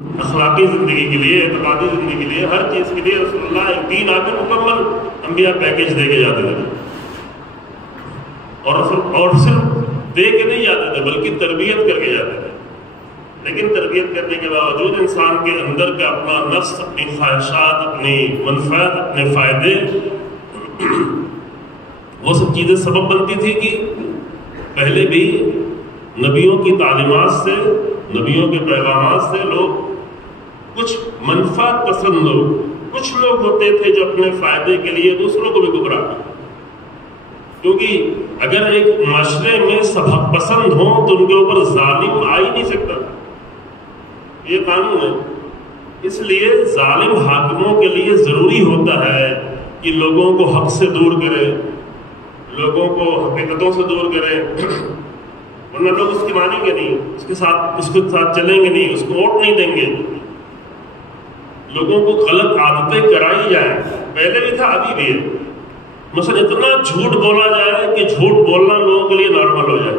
اخلاقی زندگی کے لیے، اعتقادی زندگی کے لیے، ہر چیز کے لیے رسول اللہ ایک دین آ کے مکمل انبیاء پیکیج دے کے جاتے تھے، اور صرف دے کے نہیں جاتے تھے بلکہ تربیت کر کے جاتے تھے۔ لیکن تربیت کرنے کے باوجود انسان کے اندر کا اپنا نفس، اپنی خواہشات، اپنی منفعت، اپنے فائدے، وہ سب چیزیں سبب بنتی تھی کہ پہلے بھی نبیوں کی تعلیمات سے، نبیوں کے پیغامات سے لوگ کچھ منفعت پسند لوگ، کچھ لوگ ہوتے تھے جو اپنے فائدے کے لیے دوسروں کو بھی گمراہ کرتے، کیونکہ اگر ایک معاشرے میں سب حق پسند ہوں تو ان کے اوپر ظالم آ ہی نہیں سکتا، یہ قانون ہے۔ اس لیے ظالم حاکموں کے لیے ضروری ہوتا ہے کہ لوگوں کو حق سے دور کرے، لوگوں کو حقیقتوں سے دور کرے، ورنہ لوگ اس کی مانیں گے نہیں، اس کے ساتھ چلیں گے نہیں، اس کو ووٹ نہیں دیں گے۔ لوگوں کو غلط عادتیں کرائی جائیں، پہلے بھی تھا ابھی بھی ہے۔ مثلا اتنا جھوٹ بولا جائے کہ جھوٹ بولنا لوگوں کے لیے نارمل ہو جائے،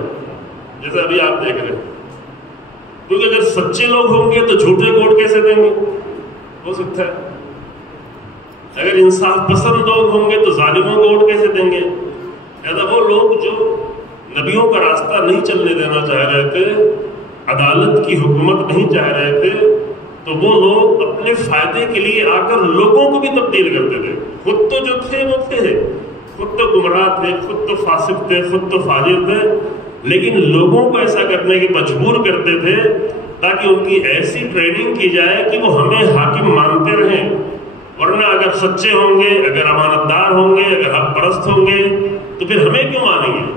جیسے ابھی آپ دیکھ رہے ہیں، کیونکہ اگر سچے لوگ ہوں گے تو جھوٹے کو ووٹ کیسے دیں گے؟ ہو سکتا ہے۔ اگر انصاف پسند لوگ ہوں گے تو ظالموں کو ووٹ کیسے دیں گے؟ لہذا وہ لوگ جو نبیوں کا راستہ نہیں چلنے دینا چاہ رہے تھے، عدالت کی حکومت نہیں چاہ رہے تھے، تو وہ لوگ اپنے فائدے کے لیے آ کر لوگوں کو بھی تبدیل کرتے تھے۔ خود تو جو تھے وہ تھے، خود تو گمراہ تھے، خود تو فاسق تھے، خود تو فاجر تھے، لیکن لوگوں کو ایسا کرنے کی مجبور کرتے تھے تاکہ ان کی ایسی ٹریننگ کی جائے کہ وہ ہمیں حاکم مانتے رہیں، ورنہ اگر سچے ہوں گے، اگر امانت دار ہوں گے، اگر حق پرست ہوں گے تو پھر ہمیں کیوں مانیں گے؟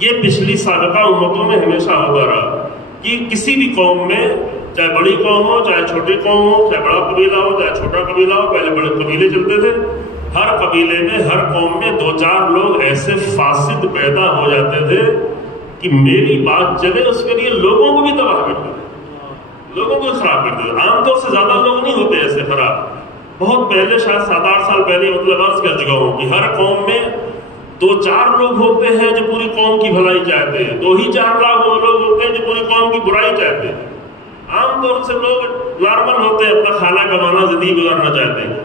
یہ پچھلی سابقہ امتوں میں ہمیشہ ہوتا رہا کہ کسی بھی قوم میں، چاہے بڑی قوم ہو، چاہے چھوٹی قوم ہو، چاہے بڑا قبیلہ ہو، چاہے چھوٹا قبیلہ ہو، پہلے بڑے قبیلے چلتے تھے، ہر قبیلے میں، ہر قوم میں دو چار لوگ ایسے فاسد پیدا ہو جاتے تھے کہ میری بات چلے اس کے لیے لوگوں کو بھی تباہ کرتے تھے، لوگوں کو خراب کرتے تھے۔ عام طور سے زیادہ لوگ نہیں ہوتے ایسے خراب، بہت پہلے، شاید 7-8 سال پہلے مطلب عرض کر چکا ہوں کہ ہر قوم میں 2-4 لوگ ہوتے ہیں جو پوری قوم کی بھلائی چاہتے ہیں، 2-4 لوگ ہوتے ہیں جو پوری قوم کی برائی چاہتے ہیں۔ عام طور سے لوگ نارمل ہوتے ہیں، اپنا کھانا کمانا، زندگی گزارنا چاہتے ہیں۔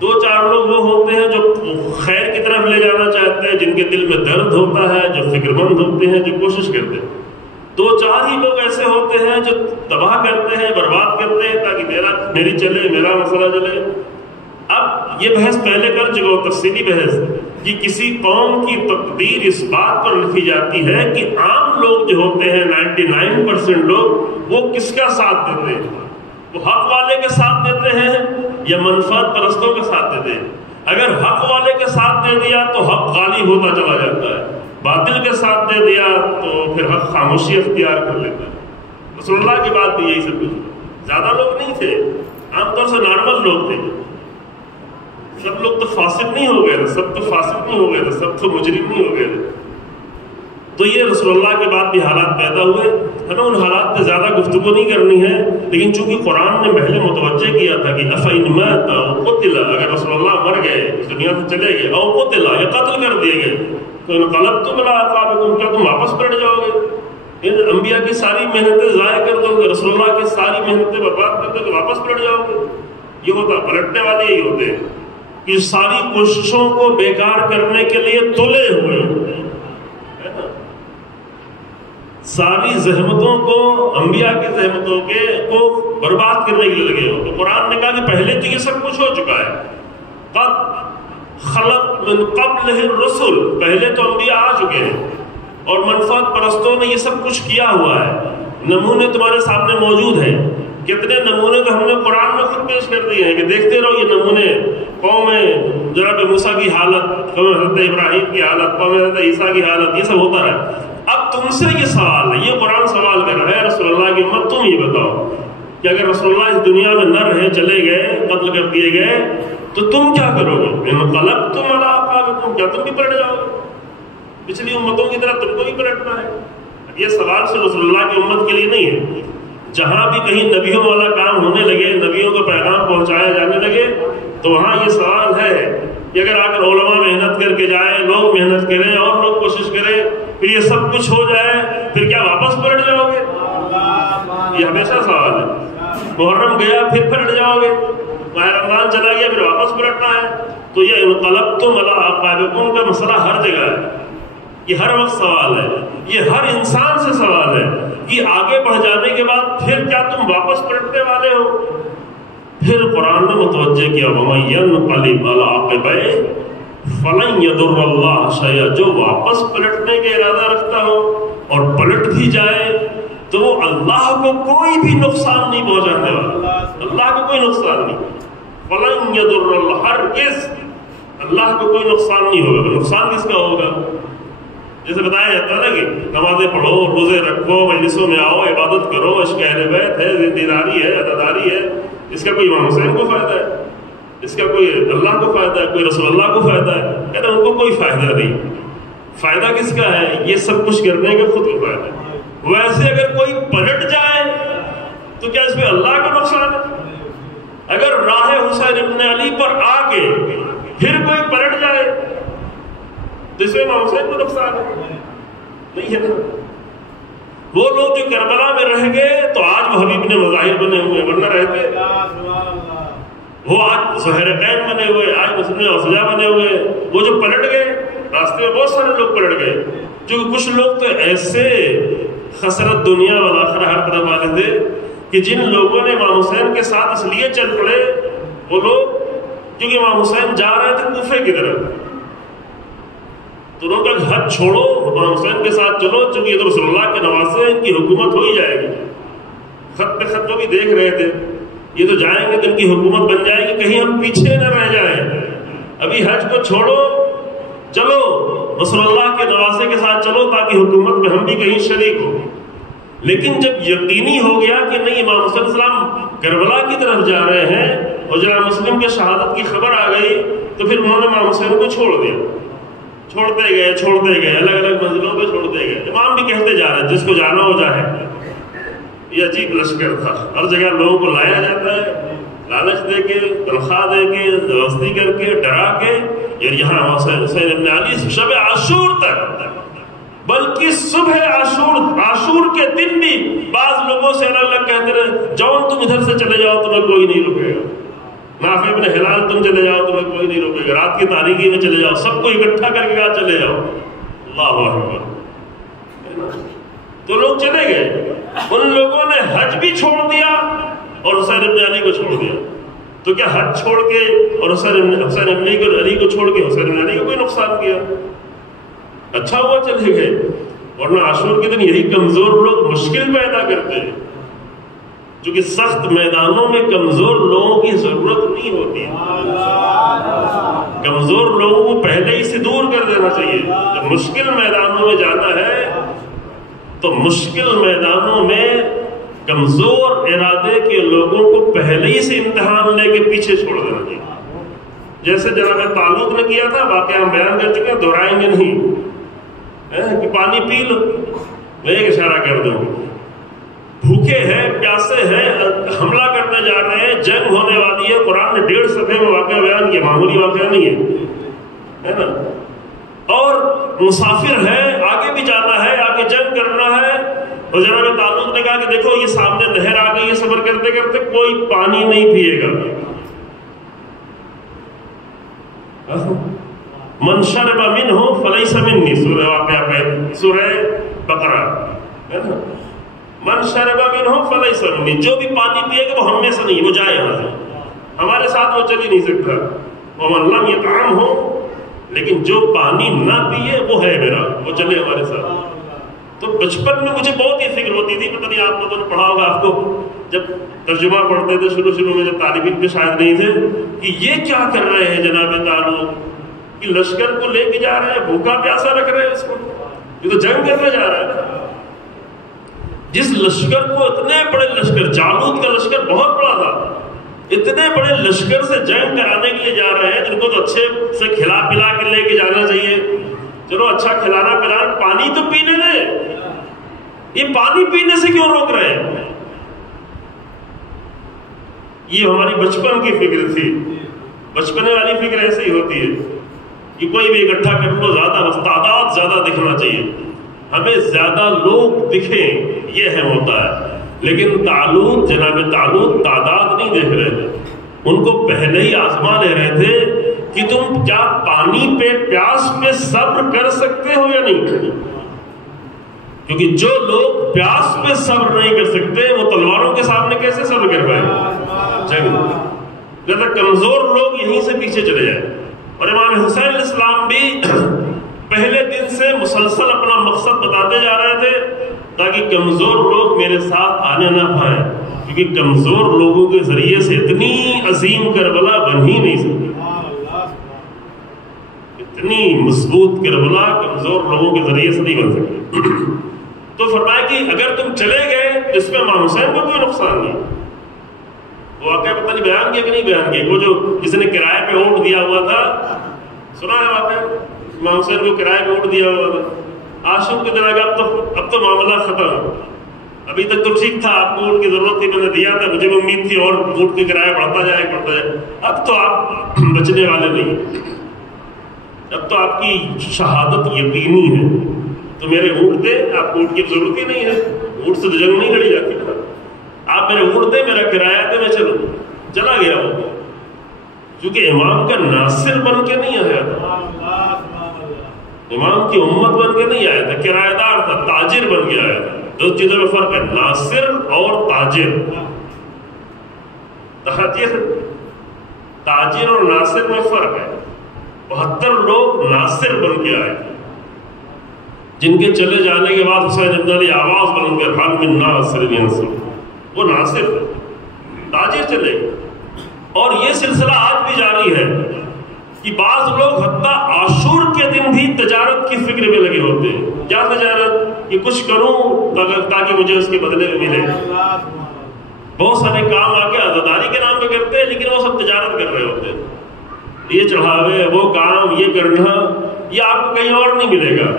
2-4 لوگ وہ ہوتے ہیں جو خیر کی طرف لے جانا چاہتے ہیں، جن کے دل میں درد ہوتا ہے، جو فکر مند ہوتے ہیں، جو کوشش کرتے ہیں۔ 2-4 ہی لوگ ایسے ہوتے ہیں جو تباہ کرتے ہیں، برباد کرتے ہیں تاکہ میری چلے، میرا مسئلہ چلے۔ اب یہ بحث پہلے کر چکا ہوں، تفصیلی بحث، کہ کسی قوم کی تقدیر اس بات پر لکھی جاتی ہے کہ عام لوگ جو ہوتے ہیں 99% لوگ، وہ کس کا ساتھ دیتے ہیں؟ وہ حق والے کے ساتھ دیتے ہیں یا منفعت پرستوں کے ساتھ دیتے ہیں؟ اگر حق والے کے ساتھ دے دیا تو حق غالب ہوتا چلا جاتا ہے، باطل کے ساتھ دے دیا تو پھر حق خاموشی اختیار کر لیتا ہے۔ رسول اللہ کی بات بھی یہی سب کچھ، زیادہ لوگ نہیں تھے، عام طور سے نارمل لوگ تھے، سب لوگ تو فاسق نہیں ہو گئے تھے، سب تو فاسق نہیں ہو گئے تھے، سب تو مجرم نہیں ہو گئے تھے۔ تو یہ رسول اللہ کے بعد بھی حالات پیدا ہوئے، ہمیں ان حالات پہ زیادہ گفتگو نہیں کرنی ہے، لیکن چونکہ قرآن نے پہلے متوجہ کیا تھا کہ أَفَإِنْ مَاتَ أَوْ قُتِلَ، اگر رسول اللہ مر گئے، اس دنیا سے چلے گئے، أَوْ قُتِلَ، یا قتل کر دیے گئے، تو انقلبتم علی اعقابکم، کیا تم واپس پلٹ جاؤ گے؟ ان انبیاء کی ساری محنتیں ضائع کر دو گے، رسول اللہ کی ساری محنتیں برباد کر دو گے، واپس پلٹ جاؤ گے؟ یہ ہوتا، پلٹنے والے یہی ہوتے ہیں کہ ساری کوششوں کو بیکار کرنے کے لیے تلے ہوئے، ساری زحمتوں کو، انبیاء کی زحمتوں کو برباد کرنے کے لیے لگے ہو۔ تو قرآن نے کہا کہ پہلے تو یہ سب کچھ ہو چکا ہے، قد خلت من قبلہ الرسل، پہلے تو انبیاء آ چکے ہیں اور منفعت پرستوں نے یہ سب کچھ کیا ہوا ہے۔ نمونے تمہارے سامنے موجود ہیں، کتنے نمونے تو ہم نے قرآن میں خود پیش کر دیے ہیں کہ دیکھتے رہو یہ نمونے، قوم جناب موسیٰ کی حالت، قوم حضرت ابراہیم کی حالت، قوم حضرت عیسیٰ کی حالت، یہ سب ہوتا رہا۔ اب تم سے یہ سوال ہے، یہ قرآن سوال کر رہا ہے رسول اللہ کی امت، تم یہ بتاؤ کہ اگر رسول اللہ اس دنیا میں نہ رہے، چلے گئے، قتل کر دیے گئے، تو تم کیا کرو گے؟ انقلبتم علی اعقابکم، کیا تم بھی پلٹ جاؤ گے؟ پچھلی امتوں کی طرح تم کو بھی پلٹنا ہے؟ یہ سوال سے رسول اللہ کی امت کے لیے نہیں ہے۔ جہاں بھی کہیں نبیوں والا کام ہونے لگے، نبیوں کو پیغام پہنچایا جانے لگے، تو وہاں یہ سوال ہے کہ اگر آ کر علماء محنت کر کے جائیں، لوگ محنت کریں اور لوگ کوشش کریں، پھر یہ سب کچھ ہو جائے، پھر کیا واپس پلٹ جاؤ گے؟ یہ ہمیشہ سوال ہے۔ محرم گیا پھر پلٹ جاؤ گے، ماہ رمضان چلا گیا پھر واپس پلٹنا ہے. تو یہ انقلبتم علی اعقابکم کا مسئلہ ہر جگہ ہے، یہ ہر وقت سوال ہے، یہ ہر انسان سے سوال ہے کہ آگے بڑھ جانے کے بعد پھر کیا تم واپس پلٹنے والے ہو؟ پھر قرآن نے متوجہ کیا وَمَن يَنْقَلِبْ عَلَىٰ عَقِبَيْهِ فَلَن يَضُرَّ اللَّهَ شَيْئًا، جو واپس پلٹنے کا ارادہ رکھتا ہو اور پلٹ بھی جائے تو وہ اللہ کو کوئی بھی نقصان نہیں پہنچانے والا، اللہ کو کوئی نقصان نہیں. فَلَن يَضُرَّ اللَّهَ، ہرگز اللہ کو کوئی نقصان نہیں ہوگا. نقصان کس کا ہوگا؟ جیسے بتایا جاتا ہے نا کہ نمازیں پڑھو، روزے رکھو، مجلسوں میں آؤ، عبادت کرو، عشق اہل بیت ہے، دینداری ہے، عزاداری ہے، اس کا کوئی امام حسین کو فائدہ ہے، اس کا کوئی اللہ کو فائدہ ہے، کوئی رسول اللہ کو فائدہ ہے؟ کہتے ہیں ان کو کوئی فائدہ نہیں. فائدہ کس کا ہے؟ یہ سب کچھ کرنے کا خود کو فائدہ ہے. ویسے اگر کوئی پلٹ جائے تو کیا اس میں اللہ کا نقصان ہے؟ اگر راہ حسین ابن علی پر آ کے پھر کوئی پلٹ جائے تو اس میں امام حسین کو نقصان ہے؟ نہیں ہے نا. وہ لوگ جو کربلا میں رہ گئے تو آج وہ حبیب نے مظاہر بنے ہوئے، ورنہ رہتے وہ آج زہرتین بنے ہوئے، آج مسلم اوسجا بنے ہوئے. وہ جو پلٹ گئے راستے میں بہت سارے لوگ پلٹ گئے، جو کچھ لوگ تو ایسے خسرت دنیا والآخرہ ہر طرف والے تھے کہ جن لوگوں نے امام حسین کے ساتھ اس لیے چل پڑے، وہ لوگ کیونکہ امام حسین جا رہے تھے کوفے کی طرف، تو انہوں نے کہا حج چھوڑو، امام حسین کے ساتھ چلو، چونکہ یہ تو رسول اللہ کے نواسے ہیں، ان کی حکومت ہو ہی جائے گی. خط پہ خط وہ بھی دیکھ رہے تھے یہ تو جائیں گے تو ان کی حکومت بن جائے گی، کہیں ہم پیچھے نہ رہ جائیں. ابھی حج کو چھوڑو، چلو رسول اللہ کے نواسے کے ساتھ چلو تاکہ حکومت میں ہم بھی کہیں شریک ہو. لیکن جب یقینی ہو گیا کہ نہیں امام حسین السلام کربلا کی طرف جا رہے ہیں اور جناب مسلم کے شہادت کی خبر آ گئی تو پھر انہوں نے امام حسین کو چھوڑ دیا. چھوڑتے گئے الگ الگ منزلوں پہ چھوڑتے گئے. امام بھی کہتے جا رہے ہیں جس کو جانا ہو جائے. یہ عجیب لشکر تھا، ہر جگہ لوگوں کو لایا جاتا ہے، لالچ دے کے، تنخواہ دے کے، زبردستی کر کے، ڈرا کے. یہاں حسین ابن علی شب عاشور تک، بلکہ صبح عاشور کے دن بھی بعض لوگوں سے الگ کہتے رہے جاؤ تم ادھر سے چلے جاؤ تمہیں کوئی نہیں رکے گا. نافع ابن ہلال تم چلے جاؤ تمہیں کوئی نہیں روکے گا. رات کی تاریکی میں چلے جاؤ، سب کو اکٹھا کر کے کہا چلے جاؤ. اللہ اکبر. تو لوگ چلے گئے، ان لوگوں نے حج بھی چھوڑ دیا اور حسین ابن علی کو چھوڑ دیا. تو کیا حج چھوڑ کے اور حسین ابن علی کو چھوڑ کے حسین ابن علی کو کوئی نقصان کیا؟ اچھا ہوا چلے گئے. ورنہ عاشور کے دن یہی کمزور لوگ مشکل پیدا کرتے ہیں، کیونکہ سخت میدانوں میں کمزور لوگوں کی ضرورت نہیں ہوتی. کمزور لوگوں کو پہلے ہی سے دور کر دینا چاہیے. جب مشکل میدانوں میں جانا ہے تو مشکل میدانوں میں کمزور ارادے کے لوگوں کو پہلے ہی سے امتحان لے کے پیچھے چھوڑ دینا چاہیے. جیسے جناب تعلق نے کیا تھا، واقعہ ہم بیان کر چکے ہیں، دہرائیں گے نہیں کہ پانی پی لو. میں ایک اشارہ کر دوں، بھوکے ہیں، پیاسے ہیں، حملہ کرنے جا رہے ہیں، جنگ ہونے والی ہے. قرآن نے 1.5 صفحے میں واقعہ بیان کیا، معمولی واقعہ نہیں ہے نا. اور مسافر ہے، آگے بھی جانا ہے، آگے جنگ کرنا ہے. اور جناب تعلق نے کہا کہ دیکھو یہ سامنے نہر آ گئی ہے، سفر کرتے کرتے کوئی پانی نہیں پیے گا. من شرب منہ فلیس منی، سورہ واقعہ پہ، سورہ بقرہ ہے نا. من شرب منہ فلیس منی، جو بھی پانی پیے گا وہ ہم میں سے نہیں، وہ جائے یہاں سے، ہمارے ساتھ وہ چل ہی نہیں سکتا. ومن لم یطعمہ، لیکن جو پانی نہ پیے وہ ہے میرا، وہ چلے ہمارے ساتھ. تو بچپن میں مجھے بہت ہی فکر ہوتی تھی، پتہ نہیں آپ لوگوں نے پڑھا ہوگا، آپ کو جب ترجمہ پڑھتے تھے شروع میں جب طالب علم کے شاید نہیں تھے، کہ یہ کیا کر رہے ہیں جناب تعلق، کہ لشکر کو لے کے جا رہے ہیں، بھوکا پیاسا رکھ رہے ہیں اس کو، یہ تو جنگ کرنے جا رہا ہے. جس لشکر کو، اتنے بڑے لشکر، جالوت کا لشکر بہت بڑا تھا، اتنے بڑے لشکر سے جنگ کرانے کے لیے جا رہے ہیں، جن کو تو اچھے سے کھلا پلا کے لے کے جانا چاہیے. چلو اچھا کھلانا پلانا، پانی تو پینے دے. یہ پانی پینے سے کیوں روک رہے ہیں؟ یہ ہماری بچپن کی فکر تھی. بچپنے والی فکر ایسے ہی ہوتی ہے کہ کوئی بھی اکٹھا کر لو، زیادہ تعداد زیادہ دکھنا چاہیے، ہمیں زیادہ لوگ دکھیں، یہ ہے ہوتا ہے. لیکن طالوت، جناب طالوت تعداد نہیں دیکھ رہے تھے، ان کو پہلے ہی آزما لے رہے تھے کہ تم کیا پانی پہ، پیاس پہ صبر کر سکتے ہو یا نہیں. کیونکہ جو لوگ پیاس پہ صبر نہیں کر سکتے وہ تلواروں کے سامنے کیسے صبر کر پائے؟ جنگ زیادہ کمزور لوگ یہیں سے پیچھے چلے جائیں. اور امام حسین علیہ السلام بھی پہلے دن سے مسلسل اپنا مقصد بتاتے جا رہے تھے تاکہ کمزور لوگ میرے ساتھ آنے نہ پائیں، کیونکہ کمزور لوگوں کے ذریعے سے اتنی عظیم کربلا بن ہی نہیں سکتی. اتنی مضبوط کربلا کمزور لوگوں کے ذریعے سے نہیں بن سکتی. تو فرمایا کہ اگر تم چلے گئے تو اس میں امام حسین کو کوئی نقصان نہیں. وہ واقعہ پتہ نہیں بیان کیا کہ نہیں بیان کیا، وہ جو جس نے کرائے پہ اونٹ دیا ہوا تھا، سنا ہے واقعہ؟ امام حسین کو کرائے پہ اونٹ دیا ہوا تھا. عاشق کی طرح اب تو معاملہ ختم، ابھی تک تو ٹھیک تھا، آپ کو اونٹ کی ضرورت تھی، میں نے دیا تھا، مجھے امید تھی اور اونٹ کی کرایہ بڑھتا جائے. اب تو آپ بچنے والے نہیں، اب تو آپ کی شہادت یقینی ہے. تو میرے اونٹ دے، آپ کو اونٹ کی ضرورت ہی نہیں ہے، اونٹ سے تو جنگ نہیں لڑی جاتی نا. آپ میرے اونٹ دے، میرا کرایہ دے، میں چلا گیا وہ. کیونکہ امام کا ناصر بن کے نہیں آیا تھا، امام کی امت بن کے نہیں آیا تھا، کرایہ دار تھا، تاجر بن کے آیا تھا. دو چیزوں میں فرق ہے، ناصر اور تاجر. تاجر اور ناصر میں فرق ہے. 72 لوگ ناصر بن کے آئے جن کے چلے جانے کے بعد حسین ابن علی آواز بلند کر حال من ناصر ینصر، وہ ناصر تھے. تاجر چلے گئے. اور یہ سلسلہ آج بھی جاری ہے کہ بعض لوگ حتیٰ عاشور کے دن بھی تجارت کی فکر میں لگے ہوتے ہیں. کیا تجارت؟ کہ کچھ کروں تاکہ مجھے اس کے بدلے میں ملے. بہت سارے کام آ کے عزاداری کے نام پہ کرتے ہیں، لیکن وہ سب تجارت کر رہے ہوتے ہیں. یہ چڑھاوے، وہ کام، یہ کرنا، یہ آپ کو کہیں اور نہیں ملے گا.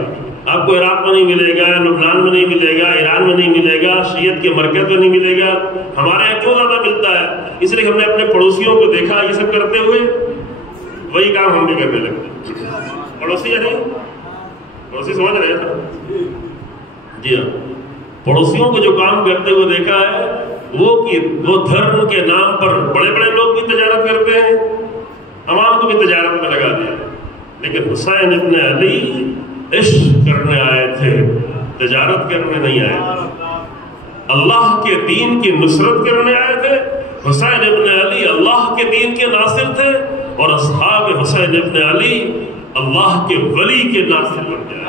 آپ کو عراق میں نہیں ملے گا، لبنان میں نہیں ملے گا، ایران میں نہیں ملے گا، شیعت کے مرکز میں نہیں ملے گا. ہمارے یہاں کیوں زیادہ ملتا ہے؟ اس لیے ہم نے اپنے پڑوسیوں کو دیکھا یہ سب کرتے ہوئے، وہی کام ہم بھی کرنے لگتے. پڑوسی یا نہیں؟ پڑوسی سمجھ رہے ہیں نا؟ جی ہاں، پڑوسیوں کو جو کام کرتے ہوئے دیکھا ہے وہ دھرم کے نام پر بڑے بڑے لوگ بھی تجارت کرتے ہیں، عوام کو بھی تجارت میں لگا دیا. لیکن حسین ابن علی عشق کرنے آئے تھے، تجارت کرنے نہیں آئے. اللہ کے دین کی نصرت کرنے آئے تھے. حسین ابن علی اللہ کے دین کے ناصر تھے، اور اصحاب حسین ابن علی اللہ کے ولی کے ناصر بن گئے.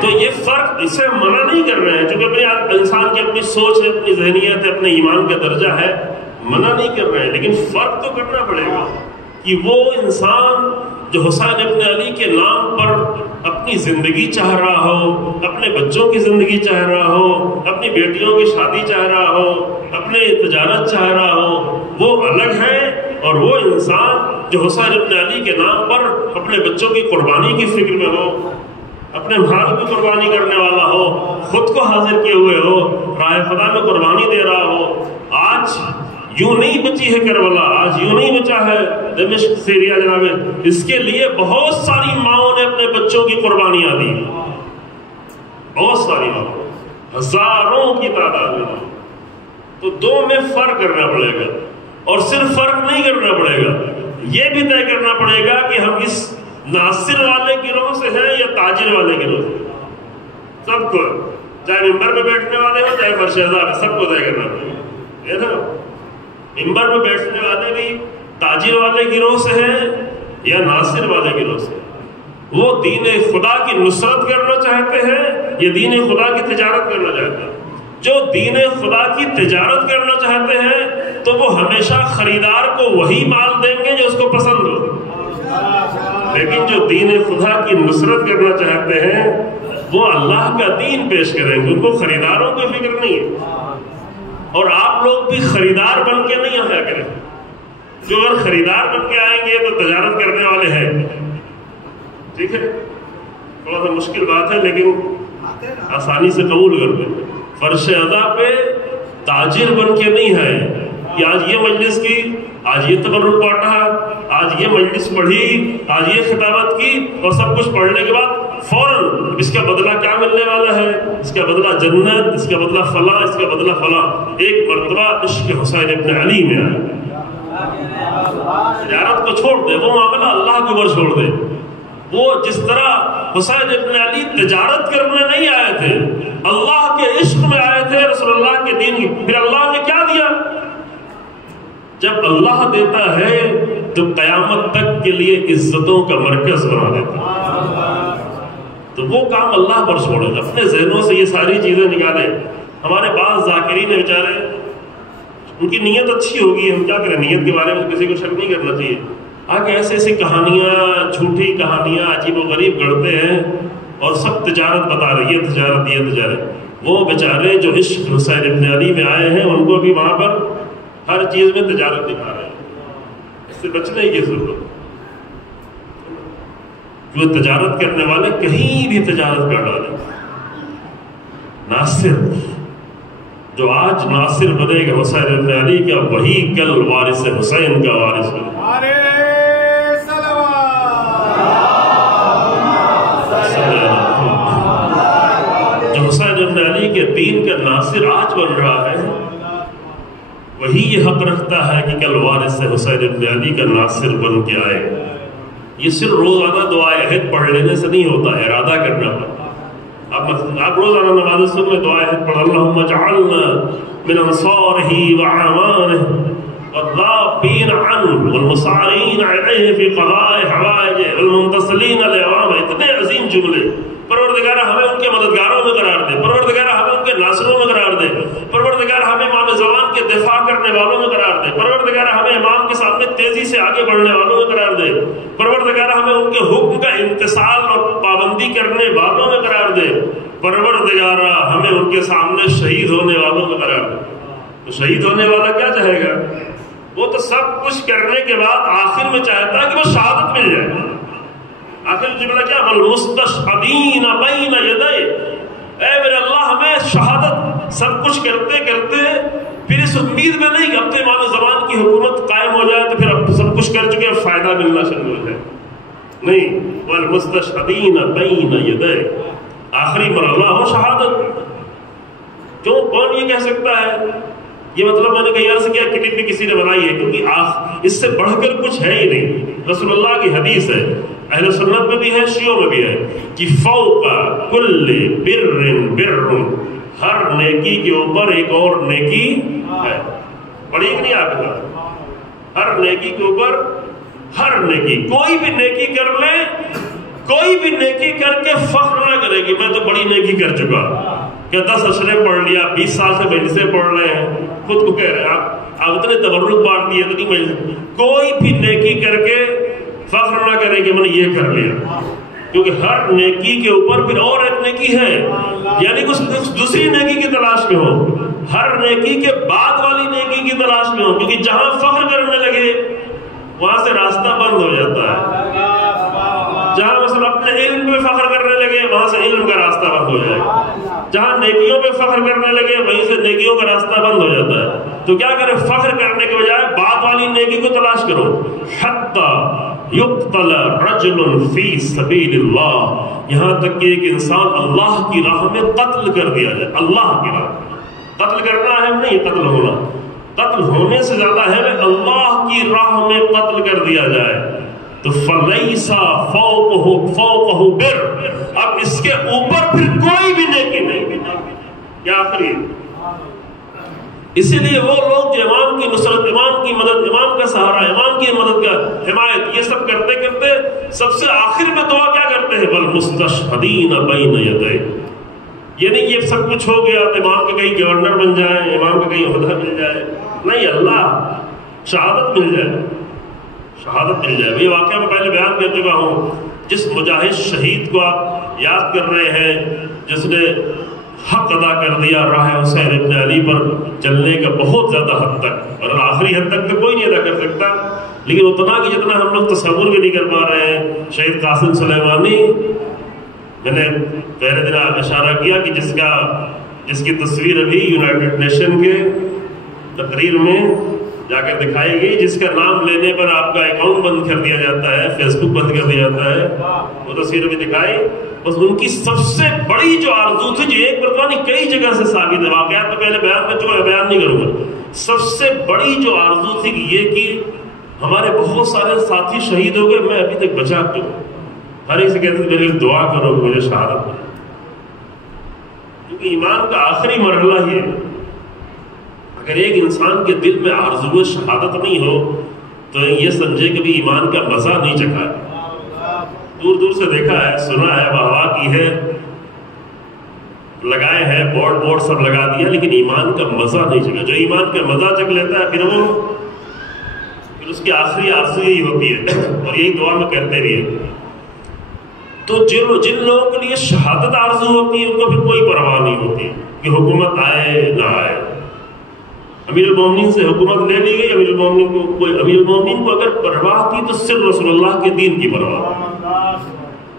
تو یہ فرق اسے منع نہیں کر رہے ہیں، چونکہ اپنے انسان کی اپنی سوچ ہے، اپنی ذہنیت ہے، اپنے ایمان کا درجہ ہے، منع نہیں کر رہے ہیں. لیکن فرق تو کرنا پڑے گا کہ وہ انسان جو حسین ابن علی کے نام پر اپنی زندگی چاہ رہا ہو، اپنے بچوں کی زندگی چاہ رہا ہو، اپنی بیٹیوں کی شادی چاہ رہا ہو، اپنے تجارت چاہ رہا ہو، وہ الگ ہے. اور وہ انسان جو حسین ابن علی کے نام پر اپنے بچوں کی قربانی کی فکر میں ہو، اپنے مال کی قربانی کرنے والا ہو، خود کو حاضر کیے ہوئے ہو، راہ خدا میں قربانی دے رہا ہو. آج یوں نہیں بچی ہے کربلا، آج یوں نہیں بچا ہے دمشق سیریا جناب. اس کے لیے بہت ساری ماؤں نے اپنے بچوں کی قربانیاں دی، بہت ساری ماؤں، ہزاروں کی تعداد میں. تو دو میں فرق کرنا پڑے گا. اور صرف فرق نہیں کرنا پڑے گا، یہ بھی طے کرنا پڑے گا کہ ہم اس ناصر والے گروہ سے ہیں یا تاجر والے گروہ سے. سب کو، چاہے ممبر پہ بیٹھنے والے ہو چاہے فرش عذاب، سب کو طے کرنا پڑے گا. ممبر پہ بیٹھنے والے بھی تاجر والے گروہ سے ہیں یا ناصر والے گروہ سے. وہ دین خدا کی نصرت کرنا چاہتے ہیں یا دین خدا کی تجارت کرنا چاہتے ہیں. جو دین خدا کی تجارت کرنا چاہتے ہیں تو وہ ہمیشہ خریدار کو وہی مال دیں گے جو اس کو پسند ہو. لیکن جو دین خدا کی نصرت کرنا چاہتے ہیں وہ اللہ کا دین پیش کریں گے، ان کو خریداروں کی فکر نہیں ہے. اور آپ لوگ بھی خریدار بن کے نہیں آیا کریں. جو اگر خریدار بن کے آئیں گے تو تجارت کرنے والے ہیں. ٹھیک ہے، تھوڑا سا مشکل بات ہے لیکن آسانی سے قبول کر لیں. فرش ادا پہ تاجر بن کے نہیں ہے کہ آج یہ مجلس کی، آج یہ تبرک بانٹا، آج یہ مجلس پڑھی، آج یہ خطابت کی، اور سب کچھ پڑھنے کے بعد فوراً اس کا بدلہ کیا ملنے والا ہے؟ اس کا بدلہ جنت، اس کا بدلہ فلاں، اس کا بدلہ فلاں۔ ایک مرتبہ عشق حسین ابن علی میں آیا، تجارت کو چھوڑ دے، وہ معاملہ اللہ کے اوپر چھوڑ دے۔ وہ جس طرح حسین ابن علی تجارت کرنے نہیں آئے تھے، اللہ کے عشق میں آئے تھے، رسول اللہ کے دین کی۔ پھر اللہ نے کیا دیا؟ جب اللہ دیتا ہے تو قیامت تک کے لیے عزتوں کا مرکز بنا دیتا ہے۔ تو وہ کام اللہ پر چھوڑے، اپنے ذہنوں سے یہ ساری چیزیں نکالیں۔ ہمارے بعض ذاکرین بیچارے، ان کی نیت اچھی ہوگی، ہم کیا کریں، نیت کے بارے میں کسی کو شک نہیں کرنا چاہیے۔ آگے ایسی ایسی کہانیاں، جھوٹی کہانیاں عجیب و غریب گڑھتے ہیں اور سب تجارت بتا رہی ہے، تجارت یہ تجارت۔ وہ بیچارے جو عشق حسین ابن علی میں آئے ہیں، ان کو بھی وہاں پر ہر چیز میں تجارت دکھا رہے ہیں۔ اس سے بچنے کی ضرورت۔ جو تجارت کرنے والے کہیں بھی تجارت کر ڈالیں۔ ناصر جو آج ناصر بنے گا حسین ابن علی کا، وہی کل وارث حسین کا وارث بنے گا۔ جو حسین ابن علی کے دین کا ناصر آج بن رہا ہے، وہی یہ حق رکھتا ہے کہ کل وارث حسین ابن علی کا ناصر بن کے آئے۔ یہ صرف روزانہ دعائے عہد پڑھ لینے سے نہیں ہوتا ہے، ارادہ کرنا پڑتا۔ آپ روزانہ نماز صبح میں دعائے عہد پڑھ، اللہم اجعلنا من انصارہ وعامانہ والذابین عنہ والمسارین علیہ فی قضاء حوائجہ والمنتصلین لعوامہ۔ اتنے عظیم جملے۔ پروردگارہ ہمیں ان کے مددگاروں میں قرار دے، پروردگارہ ہمیں ان کے ناصروں میں قرار دے، پروردگارہ ہمیں امام زمان کے دفاع کرنے والوں میں قرار دے، پروردگارہ ہمیں امام کے سامنے تیزی سے آگے بڑھنے والوں میں قرار دے، پروردگارہ ہمیں ان کے حکم کا امتثال اور پابندی کرنے والوں میں قرار دے، پروردگارہ ہمیں ان کے سامنے شہید ہونے والوں میں قرار دے۔ تو شہید ہونے والا کیا چاہے گا؟ وہ تو سب کچھ کرنے کے بعد آخر میں چاہتا ہے کہ وہ شہادت مل جائے۔ آخر جملہ کیا؟ والمستشہدین بین یدی، اے میرے اللہ ہمیں شہادت، سب کچھ کرتے کرتے پھر اس امید میں نہیں کہ اب تو امام زمان کی حکومت قائم ہو جائے تو پھر اب سب کچھ کر چکے فائدہ ملنا شروع ہو جائے، نہیں، والمستشہدین بین یدی، آخری مرحلہ ہو شہادت۔ کیوں؟ کون یہ کہہ سکتا ہے؟ یہ مطلب میں نے کہیں عرض کیا کلپ بھی کسی نے بنائی ہے، کیونکہ اس سے بڑھ کر کچھ ہے ہی نہیں۔ رسول اللہ کی حدیث ہے، اہل سنت میں بھی ہے، شیعوں میں بھی ہے، کہ فوق کل بر بر، ہر نیکی کے اوپر ایک اور نیکی ہے۔ پڑھی کہ نہیں آپ کا؟ ہر نیکی کے اوپر ہر نیکی، کوئی بھی نیکی کر لے، کوئی بھی نیکی کر کے فخر نہ کرے گی میں تو بڑی نیکی کر چکا، کہ 10 اشرے پڑھ لیا، 20 سال سے مجلسیں پڑھ رہے ہیں، خود کو کہہ رہے ہیں آپ اتنے تبرک بانٹ دیے تو نہیں مجلس۔ کوئی بھی نیکی کر کے فخر نہ کرے کہ میں نے یہ کر لیا، کیونکہ ہر نیکی کے اوپر پھر اور ایک نیکی ہے، یعنی کچھ دوسری نیکی کی تلاش میں ہو، ہر نیکی کے بعد والی نیکی کی تلاش میں ہو، کیونکہ جہاں فخر کرنے لگے وہاں سے راستہ بند ہو جاتا ہے۔ جہاں مثلا اپنے علم پہ فخر کرنے لگے وہاں سے علم کا راستہ بند ہو جائے گا، جہاں نیکیوں پہ فخر کرنے لگے وہیں سے نیکیوں کا راستہ بند ہو جاتا ہے۔ تو کیا کرے؟ فخر کرنے کے بجائے بعد والی نیکی کو تلاش کرو۔ حتی یقتل رجل فی سبیل اللہ، یہاں تک کہ ایک انسان اللہ کی راہ میں قتل کر دیا جائے۔ اللہ کی راہ میں قتل کرنا ہے نہیں، قتل ہونا، قتل ہونے سے زیادہ ہے اللہ کی راہ میں قتل کر دیا جائے تو فلیسا فوقہ بر، اب اس کے اوپر پھر کوئی بھی نیکی نہیں، کیا آخری۔ اسی لیے وہ لوگ جو امام کی نصرت، امام کی مدد، امام کا سہارا، امام کی مدد کا حمایت، یہ سب کرتے کرتے سب سے آخر میں دعا کیا کرتے ہیں؟ والمستشہدین بین یدی، یعنی یہ سب کچھ ہو گیا تو امام کے کہیں گورنر بن جائے، امام کے کہیں عہدہ مل جائے، نہیں، اللہ شہادت مل جائے، شہادت مل جائے۔ یہ واقعہ میں پہلے بیان کر چکا ہوں، جس مجاہد شہید کو آپ یاد کر رہے ہیں جس نے حق ادا کر دیا راہ حسین ابن علی پر چلنے کا بہت زیادہ حد تک، اور آخری حد تک تو کوئی نہیں ادا کر سکتا، لیکن اتنا کہ جتنا ہم لوگ تصور بھی نہیں کر پا رہے ہیں۔ شہید قاسم سلیمانی، میں نے پہلے دن اشارہ کیا کہ جس کی تصویر ابھی یونائٹڈ نیشن کے تقریر میں جا کر دکھائی گئی، جس کا نام لینے پر آپ کا اکاؤنٹ بند کر دیا جاتا ہے، فیس بک بند کر دیا جاتا ہے، وہ تصویر بھی دکھائی. بس ان کی سب سے بڑی جو آرزو تھی، جو ایک مرتبہ نہیں کئی جگہ سے ثابت ہے، واقعات میں پہلے بیان کر چکا، بیان نہیں کروں گا، سب سے بڑی جو آرزو تھی کہ یہ کہ ہمارے بہت سارے ساتھی شہید ہو گئے، میں ابھی تک بچا کیوں. ہر ایک سے کہتے تھے میرے لیے دعا کرو کہ مجھے شہادت ملے، کیونکہ ایمان کا آخری مرحلہ ہی ہے. اگر ایک انسان کے دل میں آرزو شہادت نہیں ہو تو یہ سمجھے کہ بھی ایمان کا مزہ نہیں چکھا ہے. دور دور سے دیکھا ہے، سنا ہے، واہ کی ہے، لگائے ہیں بورڈ سب لگا دیا، لیکن ایمان کا مزہ نہیں چکھا. جو ایمان کا مزہ چکھ لیتا ہے پھر اس کی آخری آرزو یہی ہوتی ہے اور یہی دعا میں کرتے بھی ہے. تو جن لوگوں کے لیے شہادت آرزو ہوتی ہے ان کو پھر کوئی پرواہ نہیں ہوتی کہ حکومت آئے نہ آئے. امیر المومنین سے حکومت لے لی گئی، امیر المومنین کو اگر پرواہ تھی تو صرف رسول اللہ کے دین کی پرواہ،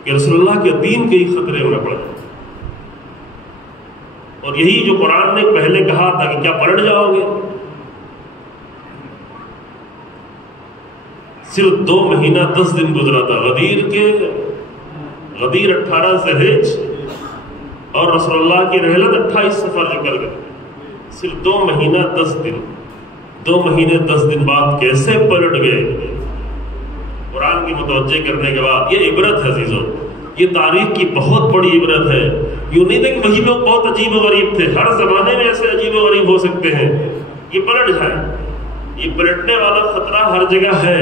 کہ رسول اللہ کے دین کے ہی خطرے میں پڑے. اور یہی جو قرآن نے پہلے کہا تھا کہ کیا پلٹ جاؤ گے. صرف 2 مہینہ 10 دن گزرا تھا، غدیر 18 ذوالحج اور رسول اللہ کی رحلت 28 سفر جو کر گئے. صرف 2 مہینہ 10 دن، 2 مہینے 10 دن بعد کیسے پلٹ گئے. قرآن کی متوجہ کرنے کے بعد یہ عبرت ہے عزیزوں، یہ تاریخ کی بہت بڑی عبرت ہے. یوں نہیں تھا کہ وہی لوگ بہت عجیب و غریب تھے، ہر زمانے میں ایسے عجیب و غریب ہو سکتے ہیں. یہ پلٹ جائے، یہ پلٹنے والا خطرہ ہر جگہ ہے،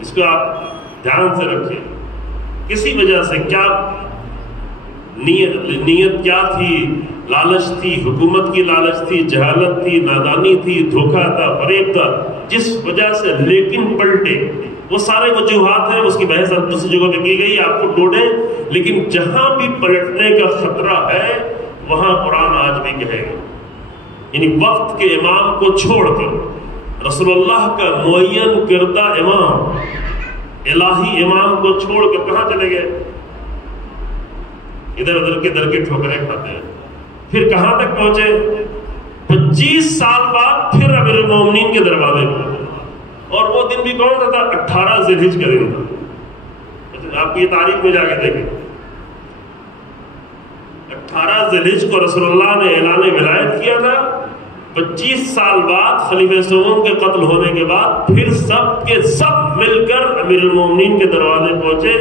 اس کو آپ دھیان سے رکھیں. کسی وجہ سے کیا نیت کیا تھی، لالچ تھی، حکومت کی لالچ تھی، جہالت تھی، نادانی تھی، دھوکہ تھا، فریب تھا، جس وجہ سے لیکن پلٹے. وہ سارے وجوہات ہیں، اس کی بحث دوسری جگہ پہ کی گئی، آپ کو ڈھونڈیں. لیکن جہاں بھی پلٹنے کا خطرہ ہے وہاں قرآن آج بھی کہے گا، یعنی وقت کے امام کو چھوڑ کر رسول اللہ کا معین کردہ امام، الہی امام کو چھوڑ کر کہاں چلے گئے؟ ادھر ادھر کے در کے ٹھوکریں کھاتے ہیں. پھر کہاں تک پہنچے؟ 25 سال بعد پھر امیر المومنین کے دروازے پہ. اور وہ دن بھی کون سا تھا؟ 18 ذوالحج کا دن تھا. آپ کی یہ تاریخ میں جا کے دیکھیں، 18 ذوالحج کو رسول اللہ نے اعلان ولایت کیا تھا. 25 سال بعد خلیفہ سوم کے قتل ہونے کے بعد پھر سب کے سب مل کر امیر المومنین کے دروازے پہنچے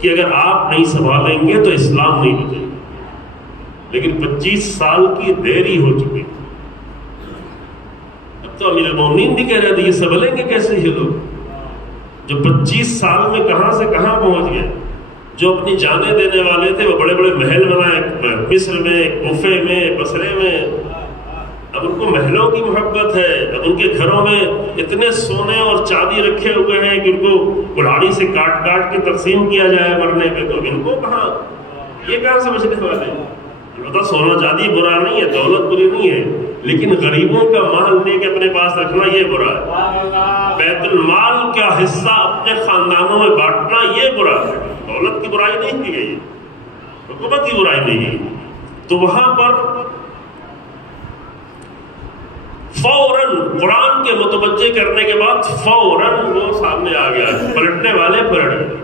کہ اگر آپ نہیں سنبھالیں گے تو اسلام نہیں بچے گا. لیکن 25 سال کی دیری ہو چکی. اب تو امیر المومنین بھی کہہ رہے تھے یہ سنبھلیں گے کیسے یہ لوگ، جو 25 سال میں کہاں سے کہاں پہنچ گئے. جو اپنی جانیں دینے والے تھے وہ بڑے بڑے محل بنائے، مصر میں، کوفے میں، بصرے میں. اب ان کو محلوں کی محبت ہے، اب ان کے گھروں میں اتنے سونے اور چاندی رکھے ہوئے ہیں کہ ان کو کلاڑی سے کاٹ کاٹ کے تقسیم کیا جائے مرنے پہ. تو ان کو کہاں، یہ کہاں سمجھنے والے ہیں. البتہ سونا چاندی برا نہیں ہے، دولت بری نہیں ہے، لیکن غریبوں کا مال لے کے اپنے پاس رکھنا یہ برا ہے. بیت المال کا حصہ اپنے خاندانوں میں بانٹنا یہ برا ہے. دولت کی برائی نہیں کی گئی، حکومت کی برائی نہیں کی. تو وہاں پر فوراً قرآن کے متوجہ کرنے کے بعد فوراً وہ سامنے آ گیا، پلٹنے والے پلٹ گئے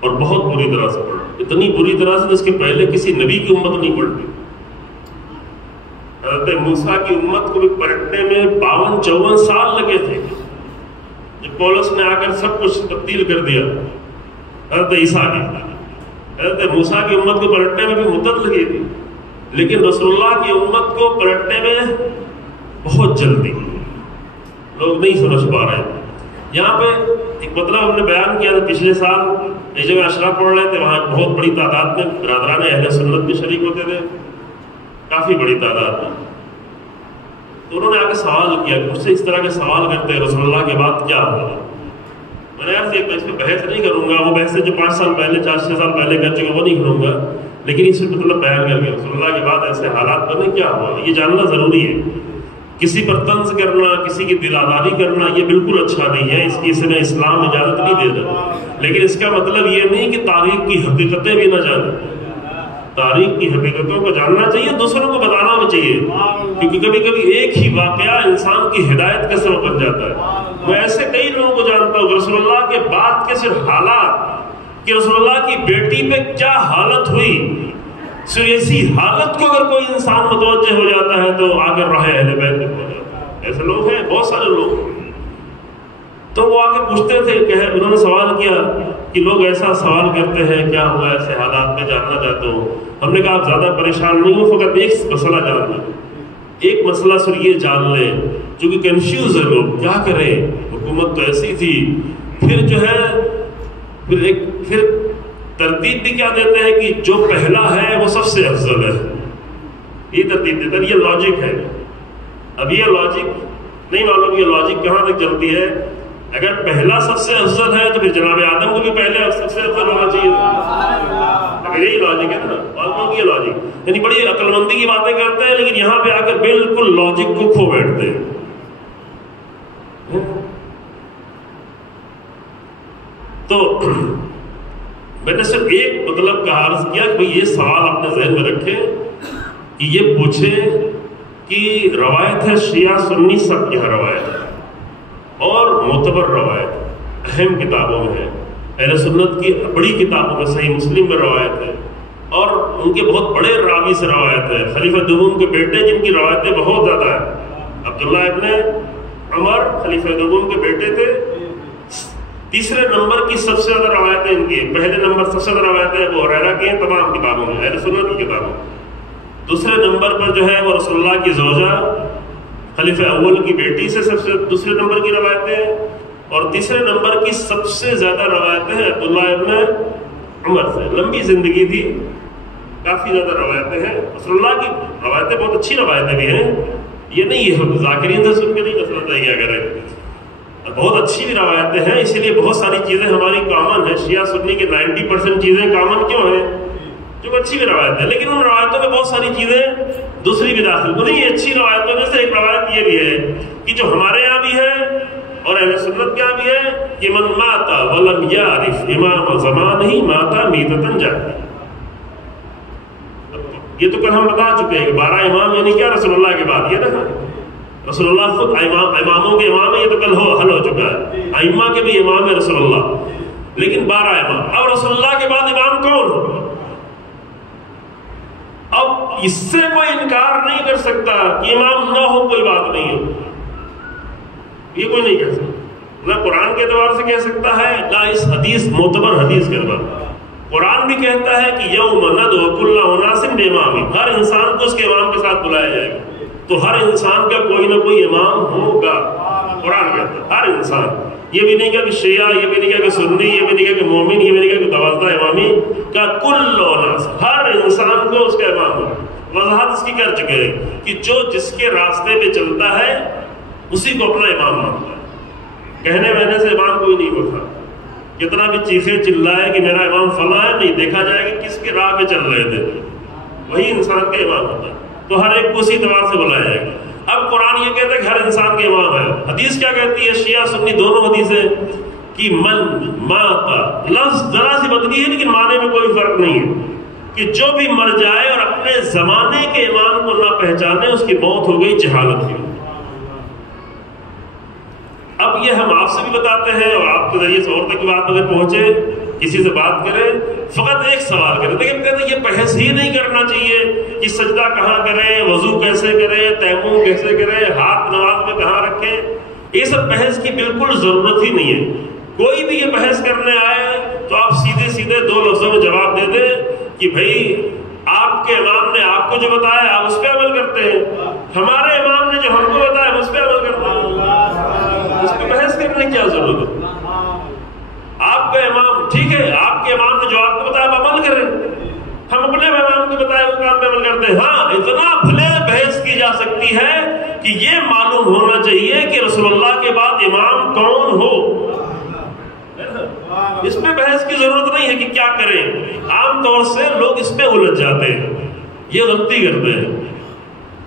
اور بہت بری طرح سے پلٹ. اتنی بری طرح سے جس کے پہلے کسی نبی کی امت نہیں پلٹی. حضرت موسیٰ کی امت کو بھی پلٹنے میں 52-54 سال لگے تھے. جب پولس نے آ کر سب کچھ تبدیل کر دیا، حضرت عیسیٰ کی، حضرت موسیٰ کی امت کو پلٹنے میں بھی مدت لگی تھی. لیکن رسول اللہ کی امت کو پلٹنے میں بہت جلدی، لوگ نہیں سمجھ پا رہے. یہاں پہ ایک مطلب ہم نے بیان کیا تھا پچھلے سال، ایک جگہ اشرا پڑھ رہے تھے، وہاں بہت بڑی تعداد میں برادران اہل سنت بھی شریک ہوتے تھے، کافی بڑی تعداد میں. تو انہوں نے آ کے سوال کیا، مجھ سے اس طرح کے سوال کرتے ہیں رسول اللہ کے بعد کیا ہوگا. میں نے عرض کیا اس پہ بحث نہیں کروں گا، وہ بحث جو 5 سال پہلے 4-6 سال پہلے کر چکے وہ نہیں کروں گا، لیکن اس میں مطلب بیان کر کے رسول اللہ کے بعد ایسے حالات بنے کیا ہوا یہ جاننا ضروری ہے. کسی پر طنز کرنا، کسی کی دل آزاری کرنا یہ بالکل اچھا نہیں ہے، اس کی میں اسلام اجازت نہیں دے رہا. لیکن اس کا مطلب یہ نہیں کہ تاریخ کی حقیقتیں بھی نہ جانیں. تاریخ کی حقیقتوں کو جاننا چاہیے، دوسروں کو بتانا بھی چاہیے، کیونکہ کبھی کبھی ایک ہی واقعہ انسان کی ہدایت کا سبب بن جاتا ہے۔ میں ایسے کئی لوگوں کو جانتا ہوں کہ رسول اللہ کے بعد کے صرف حالات، کہ رسول اللہ کی بیٹی پہ کیا حالت ہوئی، صرف ایسی حالت کو اگر کوئی انسان متوجہ ہو جاتا ہے تو آگے راہ اہل بیت میں پہنچ جاتا ہے۔ ایسے لوگ ہیں، بہت سارے لوگ۔ تو وہ آگے پوچھتے تھے کہ انہوں نے سوال کیا کہ لوگ ایسا سوال کرتے ہیں کیا ہوا ایسے حالات میں جاننا چاہتا ہوں۔ ہم نے کہا آپ زیادہ پریشان نہیں ہو، فقط ایک مسئلہ جان لیں، ایک مسئلہ صرف یہ جان لیں، چونکہ کنفیوز ہے لوگ کیا کریں، حکومت تو ایسی تھی، پھر جو ہے پھر ترتیب بھی کیا دیتے ہیں کہ جو پہلا ہے وہ سب سے افضل ہے، یہ ترتیب دیتے ہیں۔ یہ لاجک ہے۔ اب یہ لاجک نہیں معلوم یہ لاجک کہاں تک چلتی ہے۔ اگر پہلا سب سے افضل ہے تو پھر جناب آدم کو بھی پہلے سب سے افضل ہونا چاہیے، اگر یہی لاجک ہے نا، معلوم کی لاجک، یعنی بڑی عقل مندی کی باتیں کرتے ہیں لیکن یہاں پہ آ کر بالکل لاجک کو کھو بیٹھتے ہیں۔ تو میں نے صرف ایک مطلب کا عرض کیا کہ یہ سوال اپنے ذہن میں رکھیں کہ یہ پوچھیں کہ روایت ہے شیعہ سنی سب کی روایت ہے اور معتبر روایت اہم کتابوں میں ہے، اہل سنت کی بڑی کتابوں میں، صحیح مسلم میں روایت ہے اور ان کے بہت بڑے راوی سے روایت ہے، خلیفہ دوم کے بیٹے جن کی روایتیں بہت زیادہ ہیں، عبداللہ ابن عمر خلیفہ دوم کے بیٹے تھے، تیسرے نمبر کی سب سے زیادہ روایتیں ان کی، پہلے نمبر سب سے زیادہ روایتیں وہ ہریرہ کی ہیں تمام کتابوں میں، اہل سنت کی کتابوں میں، دوسرے نمبر پر جو ہے وہ رسول اللہ کی زوجہ خلیفہ اول کی بیٹی سے سب سے دوسرے نمبر کی روایتیں ہیں، اور تیسرے نمبر کی سب سے زیادہ روایتیں ہیں عبداللہ ابن عمر سے۔ لمبی زندگی تھی، کافی زیادہ روایتیں ہیں، رسول اللہ کی روایتیں بہت اچھی روایتیں بھی ہیں، یہ نہیں ہے ذاکرین سے سن کے نہیں نفرت ہے کیا کریں، بہت اچھی بھی روایتیں ہیں، اسی لیے بہت ساری چیزیں ہماری کامن ہیں، شیعہ سنی کے 90% چیزیں کامن کیوں ہیں، جو اچھی بھی روایت ہے، لیکن ان روایتوں میں بہت ساری چیزیں دوسری بھی داخل کو نہیں۔ اچھی روایتوں میں سے ایک روایت یہ بھی ہے کہ جو ہمارے یہاں بھی ہے اور اہل سنت کے یہاں بھی ہے کہ من مات ولم یعرف امام زمانہ مات میتۃ جاہلیہ۔ یہ تو کل ہم بتا چکے ہیں کہ 12 امام یعنی کیا رسول اللہ کے بعد، یہ نا رسول اللہ خود اماموں کے امام ہے، یہ تو کل حل ہو چکا ہے، ائمہ کے بھی امام ہے رسول اللہ، لیکن 12 امام۔ اب رسول اللہ کے بعد امام کون ہو؟ اب اس سے کوئی انکار نہیں کر سکتا کہ امام نہ ہو، کوئی بات نہیں ہے، یہ کوئی نہیں کہہ سکتا، نہ قرآن کے اعتبار سے کہہ سکتا ہے نہ اس حدیث معتبر حدیث کے اعتبار۔ قرآن بھی کہتا ہے کہ یوم ندعو کل اناس بامامہم، ہر انسان کو اس کے امام کے ساتھ بلایا جائے گا، تو ہر انسان کا کوئی نہ کوئی امام ہوگا، قرآن کہتا ہے ہر انسان، یہ بھی نہیں کہا کہ شیعہ، یہ بھی نہیں کہا کہ سنی، یہ بھی نہیں کہا کہ مومن، یہ بھی نہیں کہا کہ 12 امامی کا، کل اناس، ہر انسان کو اس کا امام ہوگا۔ وضاحت اس کی کر چکے ہیں کہ جو جس کے راستے پہ چلتا ہے اسی کو اپنا امام مانتا ہے، کہنے وہنے سے امام کوئی نہیں ہوتا، کتنا بھی چیخے چلائے کہ میرا امام فلاں ہے، نہیں، دیکھا جائے کہ کس کے راہ پہ چل رہے تھے، وہی انسان کا امام ہوتا ہے، تو ہر ایک کو اسی اعتبار سے بلایا جائے گا۔ اب قرآن یہ کہتا ہے کہ ہر انسان کے امام ہے، حدیث کیا کہتی ہے، شیعہ سنی دونوں حدیثیں، کہ من مات، لفظ ذرا سی بدلی ہے لیکن معنی میں کوئی فرق نہیں ہے، کہ جو بھی مر جائے اور اپنے زمانے کے امام کو نہ پہچانے اس کی موت ہو گئی جہالت کی۔ اب یہ ہم آپ سے بھی بتاتے ہیں اور آپ کے ذریعے سے اور تک کی بات اگر پہنچے، کسی سے بات کریں، فقط ایک سوال کریں، لیکن کہتے ہیں یہ بحث ہی نہیں کرنا چاہیے کہ سجدہ کہاں کریں، وضو کیسے کریں، تیمم کیسے کریں، ہاتھ نماز میں کہاں رکھیں، یہ سب بحث کی بالکل ضرورت ہی نہیں ہے۔ کوئی بھی یہ بحث کرنے آئے تو آپ سیدھے سیدھے 2 لفظوں میں جواب دے دیں کہ بھائی آپ کے امام نے آپ کو جو بتایا آپ اس پہ عمل کرتے ہیں، ہمارے امام نے جو ہم کو بتایا ہم اس پہ عمل کرتے ہیں، اس پہ بحث کرنے کی کیا ضرورت ہے؟ آپ کا امام ٹھیک ہے، آپ کے امام نے جو آپ کو بتایا آپ عمل کریں، ہم اپنے امام کو بتایا وہ کام پہ عمل کرتے ہیں۔ ہاں اتنا بھلے بحث کی جا سکتی ہے کہ یہ معلوم ہونا چاہیے کہ رسول اللہ کے بعد امام کون ہو، اس میں بحث کی ضرورت نہیں ہے کہ کیا کریں۔ عام طور سے لوگ اس پہ الجھ جاتے ہیں، یہ غلطی کرتے ہیں،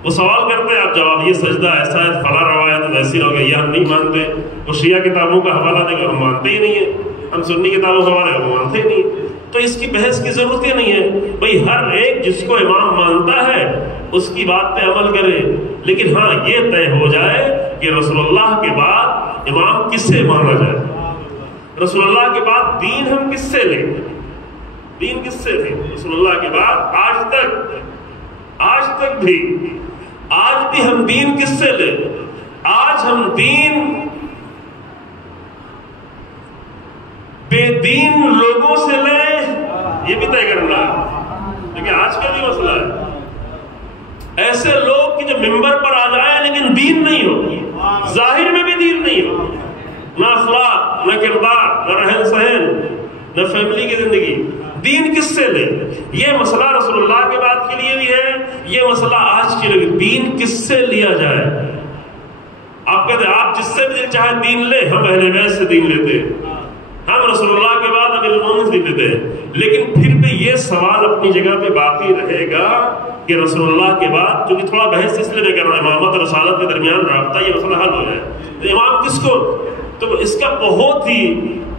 وہ سوال کرتے ہیں آپ جواب، یہ سجدہ ایسا ہے، فلاں روایت ایسی ہو گئی، یہ ہم نہیں مانتے، وہ شیعہ کتابوں کا حوالہ دے کر ہم مانتے ہی نہیں ہیں، ہم سنی کتابوں کا حوالہ ہم مانتے ہی نہیں ہیں۔ تو اس کی بحث کی ضرورت ہی نہیں ہے. بھئی ہر ایک جس کو امام مانتا ہے اس کی بات پہ عمل کرے، لیکن ہاں یہ طے ہو جائے کہ رسول اللہ کے بعد امام کس سے مانا جائے. رسول اللہ کے بعد دین ہم کس سے لیں؟ دین کس سے لیں؟ رسول اللہ کے بعد آج تک بھی ہم دین کس سے لیں؟ آج ہم دین بے دین لوگوں سے لیں، یہ بھی طے کرنا ہے. لیکن آج کا بھی مسئلہ ہے ایسے لوگ کہ جو ممبر پر آ جائیں لیکن دین نہیں ہو، ظاہر میں بھی دین نہیں ہو، نہ اخلاق، نہ کردار، نہ رہن سہن، نہ فیملی کی زندگی. دین کس سے لے؟ یہ مسئلہ رسول اللہ کے بعد کے لیے بھی ہے، یہ مسئلہ آج کے لیے. دین کس سے لیا جائے؟ آپ کہتے ہیں آپ جس سے بھی دل چاہے دین لے، ہم اہل بیت سے دین لیتے ہیں، ہم رسول اللہ کے بعد امیر المومنین سے دین لیتے ہیں. لیکن پھر بھی یہ سوال اپنی جگہ پہ باقی رہے گا کہ رسول اللہ کے بعد، کیونکہ تھوڑا بحث اس لیے میں کر رہا ہوں، امامت اور رسالت کے درمیان رابطہ، یہ مسئلہ حل ہو جائے. امام کس کو؟ تو اس کا بہت ہی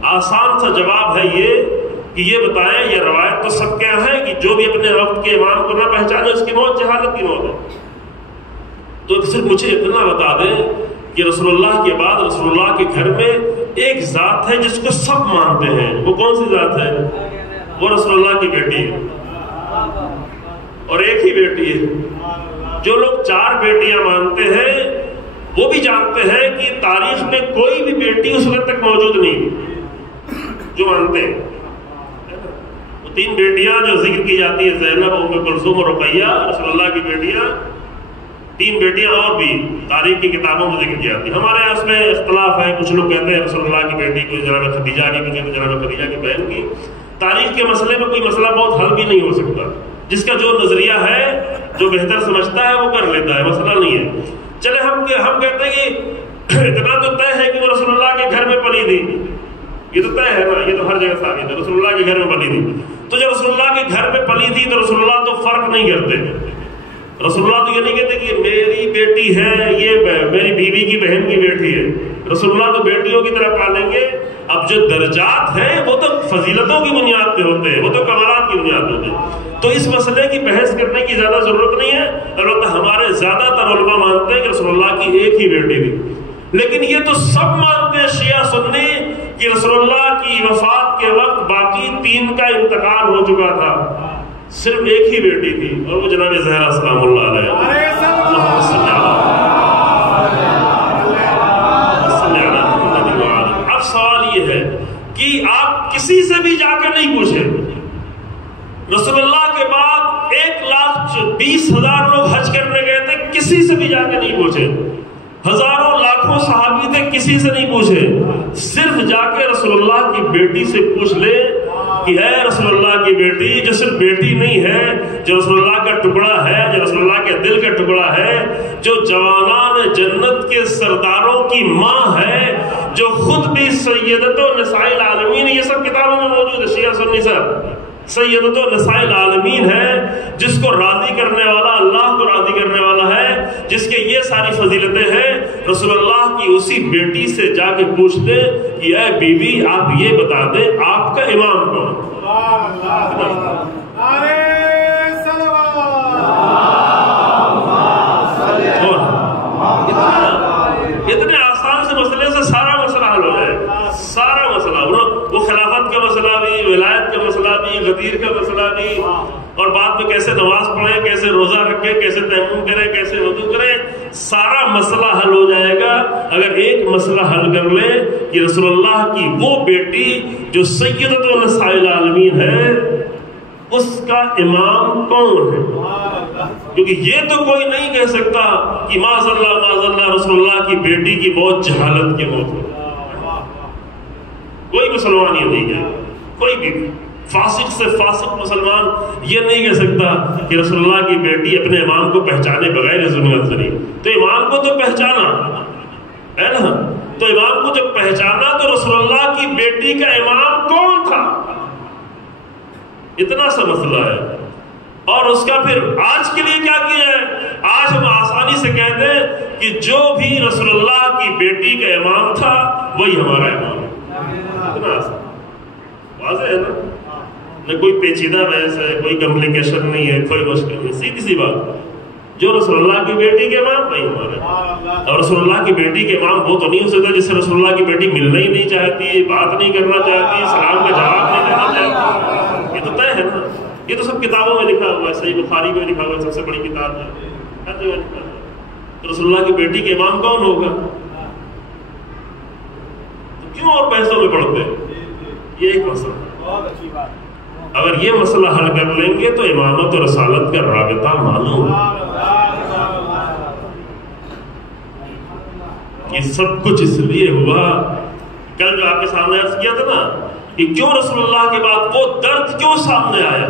آسان سا جواب ہے کہ یہ بتائیں، یہ روایت تو سب کیا ہے کہ جو بھی اپنے وقت کے امام کو نہ پہچانے اس کی موت جہالت کی موت ہے. تو صرف مجھے اتنا بتا دیں کہ رسول اللہ کے بعد رسول اللہ کے گھر میں ایک ذات ہے جس کو سب مانتے ہیں. وہ کون سی ذات ہے؟ وہ رسول اللہ کی بیٹی ہے، اور ایک ہی بیٹی ہے. جو لوگ 4 بیٹیاں مانتے ہیں وہ بھی جانتے ہیں کہ تاریخ میں کوئی بھی بیٹی اس وقت تک موجود نہیں جو مانتے ہیں. 3 بیٹیاں جو ذکر کی جاتی ہے، زینب، ام کلثوم اور رقیہ، رسول اللہ کی بیٹیاں. 3 بیٹیاں اور بھی تاریخ کی کتابوں میں ذکر کی جاتی ہیں. ہمارے یہاں اس میں اختلاف ہے، کچھ لوگ کہتے ہیں رسول اللہ کی بیٹی کو جناب خدیجہ کی، کچھ جناب خدیجہ کی بہن کی. تاریخ کے مسئلے میں کوئی مسئلہ بہت حل بھی نہیں ہو سکتا. جس کا جو نظریہ ہے، جو بہتر سمجھتا ہے وہ کر لیتا ہے، مسئلہ نہیں ہے. چلے ہم کہتے ہیں کہ اتنا تو طے ہے کہ وہ رسول اللہ کے گھر میں پلی تھی. یہ تو طے ہے نا، یہ تو ہر جگہ ثابت ہے، رسول اللہ کے گھر میں پلی تھی. تو جب رسول اللہ کے گھر میں پلی تھی تو رسول اللہ تو فرق نہیں کرتے. رسول اللہ تو یہ نہیں کہتے کہ میری بیٹی ہے، یہ میری بیوی کی بہن کی بیٹی ہے. رسول اللہ تو بیٹیوں کی طرح پالیں گے. اب جو درجات ہیں وہ تو فضیلتوں کی بنیاد پہ ہوتے ہیں، وہ تو کمالات کی بنیاد پہ ہوتے ہیں. تو اس مسئلے کی بحث کرنے کی زیادہ ضرورت نہیں ہے. البتہ ہمارے زیادہ تر علماء مانتے ہیں کہ رسول اللہ کی ایک ہی بیٹی تھی. لیکن یہ تو سب مانتے ہیں شیعہ سنی کہ رسول اللہ کی وفات کے وقت باقی 3 کا انتقال ہو چکا تھا، صرف ایک ہی بیٹی تھی، اور وہ جناب زہرا سلام اللہ علیہ. اب سوال یہ ہے کہ آپ کسی سے بھی جا کے نہیں پوچھیں. رسول اللہ کے بعد 1,20,000 لوگ حج کرنے گئے تھے، کسی سے بھی جا کے نہیں پوچھے. ہزاروں لاکھوں صحابی تھے، کسی سے نہیں پوچھے. صرف جا کے رسول اللہ کی بیٹی سے پوچھ لے کہ اے رسول اللہ کی بیٹی، جو صرف بیٹی نہیں ہے، جو رسول اللہ کا ٹکڑا ہے، جو رسول اللہ کے دل کا ٹکڑا ہے، جو جوانان جنت کے سرداروں کی ماں ہے، جو خود بھی سیدۃ نساء العالمین، یہ سب کتابوں میں موجود ہے، شیعہ سنی سب، سیدۃ نساء العالمین ہے، جس کو راضی کرنے والا اللہ کو راضی کرنے والا ہے، جس کے یہ ساری فضیلتیں ہیں. رسول اللہ کی اسی بیٹی سے جا کے پوچھ لے کہ اے بیوی، آپ یہ بتا دیں آپ کا امام کون؟ اتنے آسان سے مسئلے سے سارا مسئلہ حل ہو جائے. سارا مسئلہ، وہ خلافت کا مسئلہ بھی، ولایت کا مسئلہ بھی، غدیر کا مسئلہ بھی، اور بعد میں کیسے نماز پڑھیں، کیسے روزہ رکھیں، کیسے تیمم کریں، کیسے وضو کریں، سارا مسئلہ حل ہو جائے گا اگر ایک مسئلہ حل کر لیں کہ رسول اللہ کی وہ بیٹی جو سیدۃ نساء العالمین ہے، اس کا امام کون ہے. کیونکہ یہ تو کوئی نہیں کہہ سکتا کہ معاذ اللہ رسول اللہ کی بیٹی کی موت جہالت کی موت ہو. کوئی مسلمان یہ نہیں ہے، کوئی بھی فاسق سے فاسق مسلمان یہ نہیں کہہ سکتا کہ رسول اللہ کی بیٹی اپنے امام کو پہچانے بغیر اس دنیا سے نہیں. تو امام کو تو پہچانا ہے نا، تو امام کو جب پہچانا تو رسول اللہ کی بیٹی کا امام کون تھا، اتنا سا مسئلہ ہے. اور اس کا پھر آج کے لیے کیا کیا ہے؟ آج ہم آسانی سے کہتے ہیں کہ جو بھی رسول اللہ کی بیٹی کا امام تھا وہی ہمارا امام ہے. اتنا آسان، واضح ہے نا. نہ کوئی پیچیدہ بحث ہے، کوئی کمپلیکیشن نہیں ہے، کوئی مشکل نہیں، سیدھی سی بات. جو رسول اللہ کی بیٹی کے امام وہی ہمارے. اور رسول اللہ کی بیٹی کے امام وہ تو نہیں ہو سکتا جس سے رسول اللہ کی بیٹی ملنا ہی نہیں چاہتی، بات نہیں کرنا چاہتی، سلام کا جواب نہیں دینا چاہتی. یہ تو طے ہے نا، یہ تو سب کتابوں میں لکھا ہوا ہے، صحیح بخاری میں لکھا ہوا ہے، سب سے بڑی کتاب ہے، ہر جگہ لکھا ہے. تو رسول اللہ کی بیٹی کے امام کون ہوگا؟ تو کیوں اور پیسوں میں پڑھتے؟ یہ ایک مسئلہ. بہت اچھی بات. اگر یہ مسئلہ حل کر لیں گے تو امامت اور رسالت کا رابطہ معلوم. یہ سب کچھ اس لیے ہوا، کل جو آپ کے سامنے عرض کیا تھا نا کہ کیوں رسول اللہ کے بعد وہ درد کیوں سامنے آیا.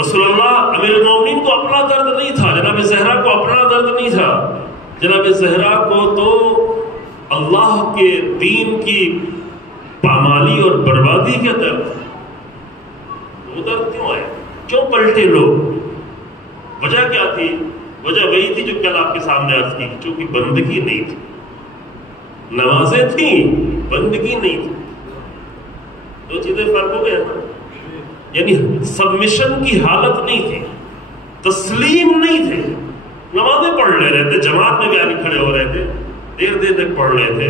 رسول اللہ امیر المومنین کو اپنا درد نہیں تھا، جناب زہرا کو اپنا درد نہیں تھا. جناب زہرا کو تو اللہ کے دین کی پامالی اور بربادی کا درد. وہ درد کیوں آیا؟ کیوں پلٹے لوگ؟ وجہ کیا تھی؟ وجہ وہی تھی جو کل آپ کے سامنے عرض کی، چونکہ بندگی نہیں تھی. نمازیں تھیں، بندگی نہیں تھی. دو چیزیں فرق ہو گیا نا. یعنی سبمیشن کی حالت نہیں تھی، تسلیم نہیں تھے. نمازیں پڑھ لے رہے تھے، جماعت میں بھی آگے کھڑے ہو رہے تھے، دیر دیر تک پڑھ رہے تھے،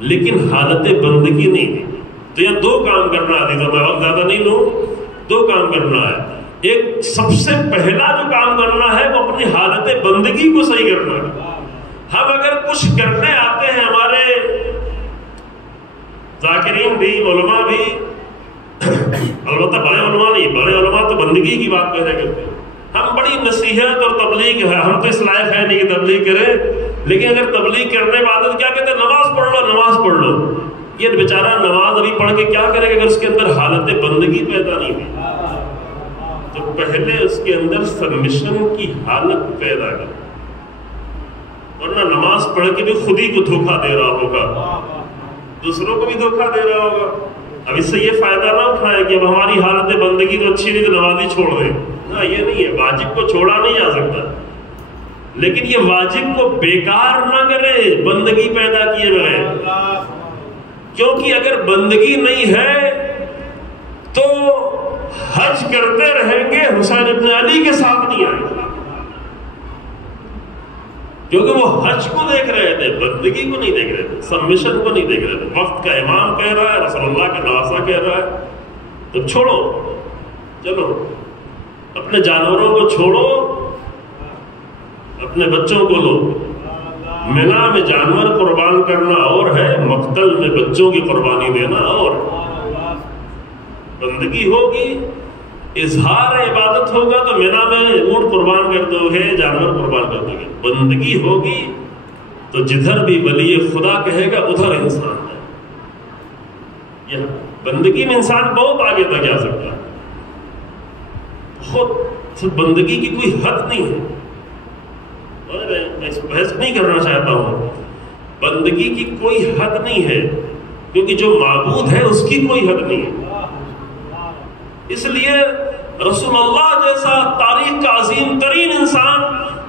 لیکن حالت بندگی نہیں تھی. تو یہ دو کام کرنا ہے، تو میں وقت زیادہ نہیں لوں. دو کام کرنا ہے. ایک سب سے پہلا جو کام کرنا ہے وہ اپنی حالت بندگی کو صحیح کرنا ہے. ہم اگر کچھ کرنے آتے ہیں، ہمارے ذاکرین بھی، علماء بھی، البتہ بڑے علماء نہیں، بڑے علماء تو بندگی کی بات کہہ رہے کرتے ہیں. ہم بڑی نصیحت اور تبلیغ ہے، ہم تو اس لائق ہے نہیں کہ تبلیغ کرے، لیکن اگر تبلیغ کرنے بعد کیا کہتے ہیں؟ نماز پڑھ لو، نماز پڑھ لو. یہ بیچارہ نماز ابھی پڑھ کے کیا کرے گا اگر اس کے اندر حالت بندگی پیدا نہیں ہوئی؟ تو پہلے اس کے اندر سبمیشن کی حالت پیدا کر، ورنہ نماز پڑھ کے بھی خود ہی کو دھوکہ دے رہا ہوگا، دوسروں کو بھی دھوکہ دے رہا ہوگا. اب اس سے یہ فائدہ نہ اٹھائے کہ اب ہماری حالت بندگی تو اچھی نہیں تو نمازی چھوڑ دیں. نہ، یہ نہیں ہے. واجب کو چھوڑا نہیں جا سکتا، لیکن یہ واجب کو بیکار نہ کرے بندگی پیدا کیے بغیر. کیونکہ اگر بندگی نہیں ہے تو حج کرتے رہیں گے، حسین ابن علی کے ساتھ نہیں آئے، کیونکہ وہ حج کو دیکھ رہے تھے، بندگی کو نہیں دیکھ رہے تھے، سبمیشن کو نہیں دیکھ رہے تھے. وقت کا امام کہہ رہا ہے، رسول اللہ کا نواسا کہہ رہا ہے، تو چھوڑو. چلو اپنے جانوروں کو چھوڑو، اپنے بچوں کو لو. منا میں جانور قربان کرنا اور ہے، مقتل میں بچوں کی قربانی دینا اور. بندگی ہوگی، اظہار عبادت ہوگا تو منا میں اونٹ قربان کر دو گے، جانور قربان کر دو گے. بندگی ہوگی تو جدھر بھی ولی خدا کہے گا ادھر انسان ہے. یہ بندگی میں انسان بہت آگے تک جا سکتا ہے. خود بندگی کی کوئی حد نہیں ہے. میں اس بحث نہیں کرنا چاہتا ہوں. بندگی کی کوئی حد نہیں ہے، کیونکہ جو معبود ہے اس کی کوئی حد نہیں ہے. اس لیے رسول اللہ جیسا تاریخ کا عظیم ترین انسان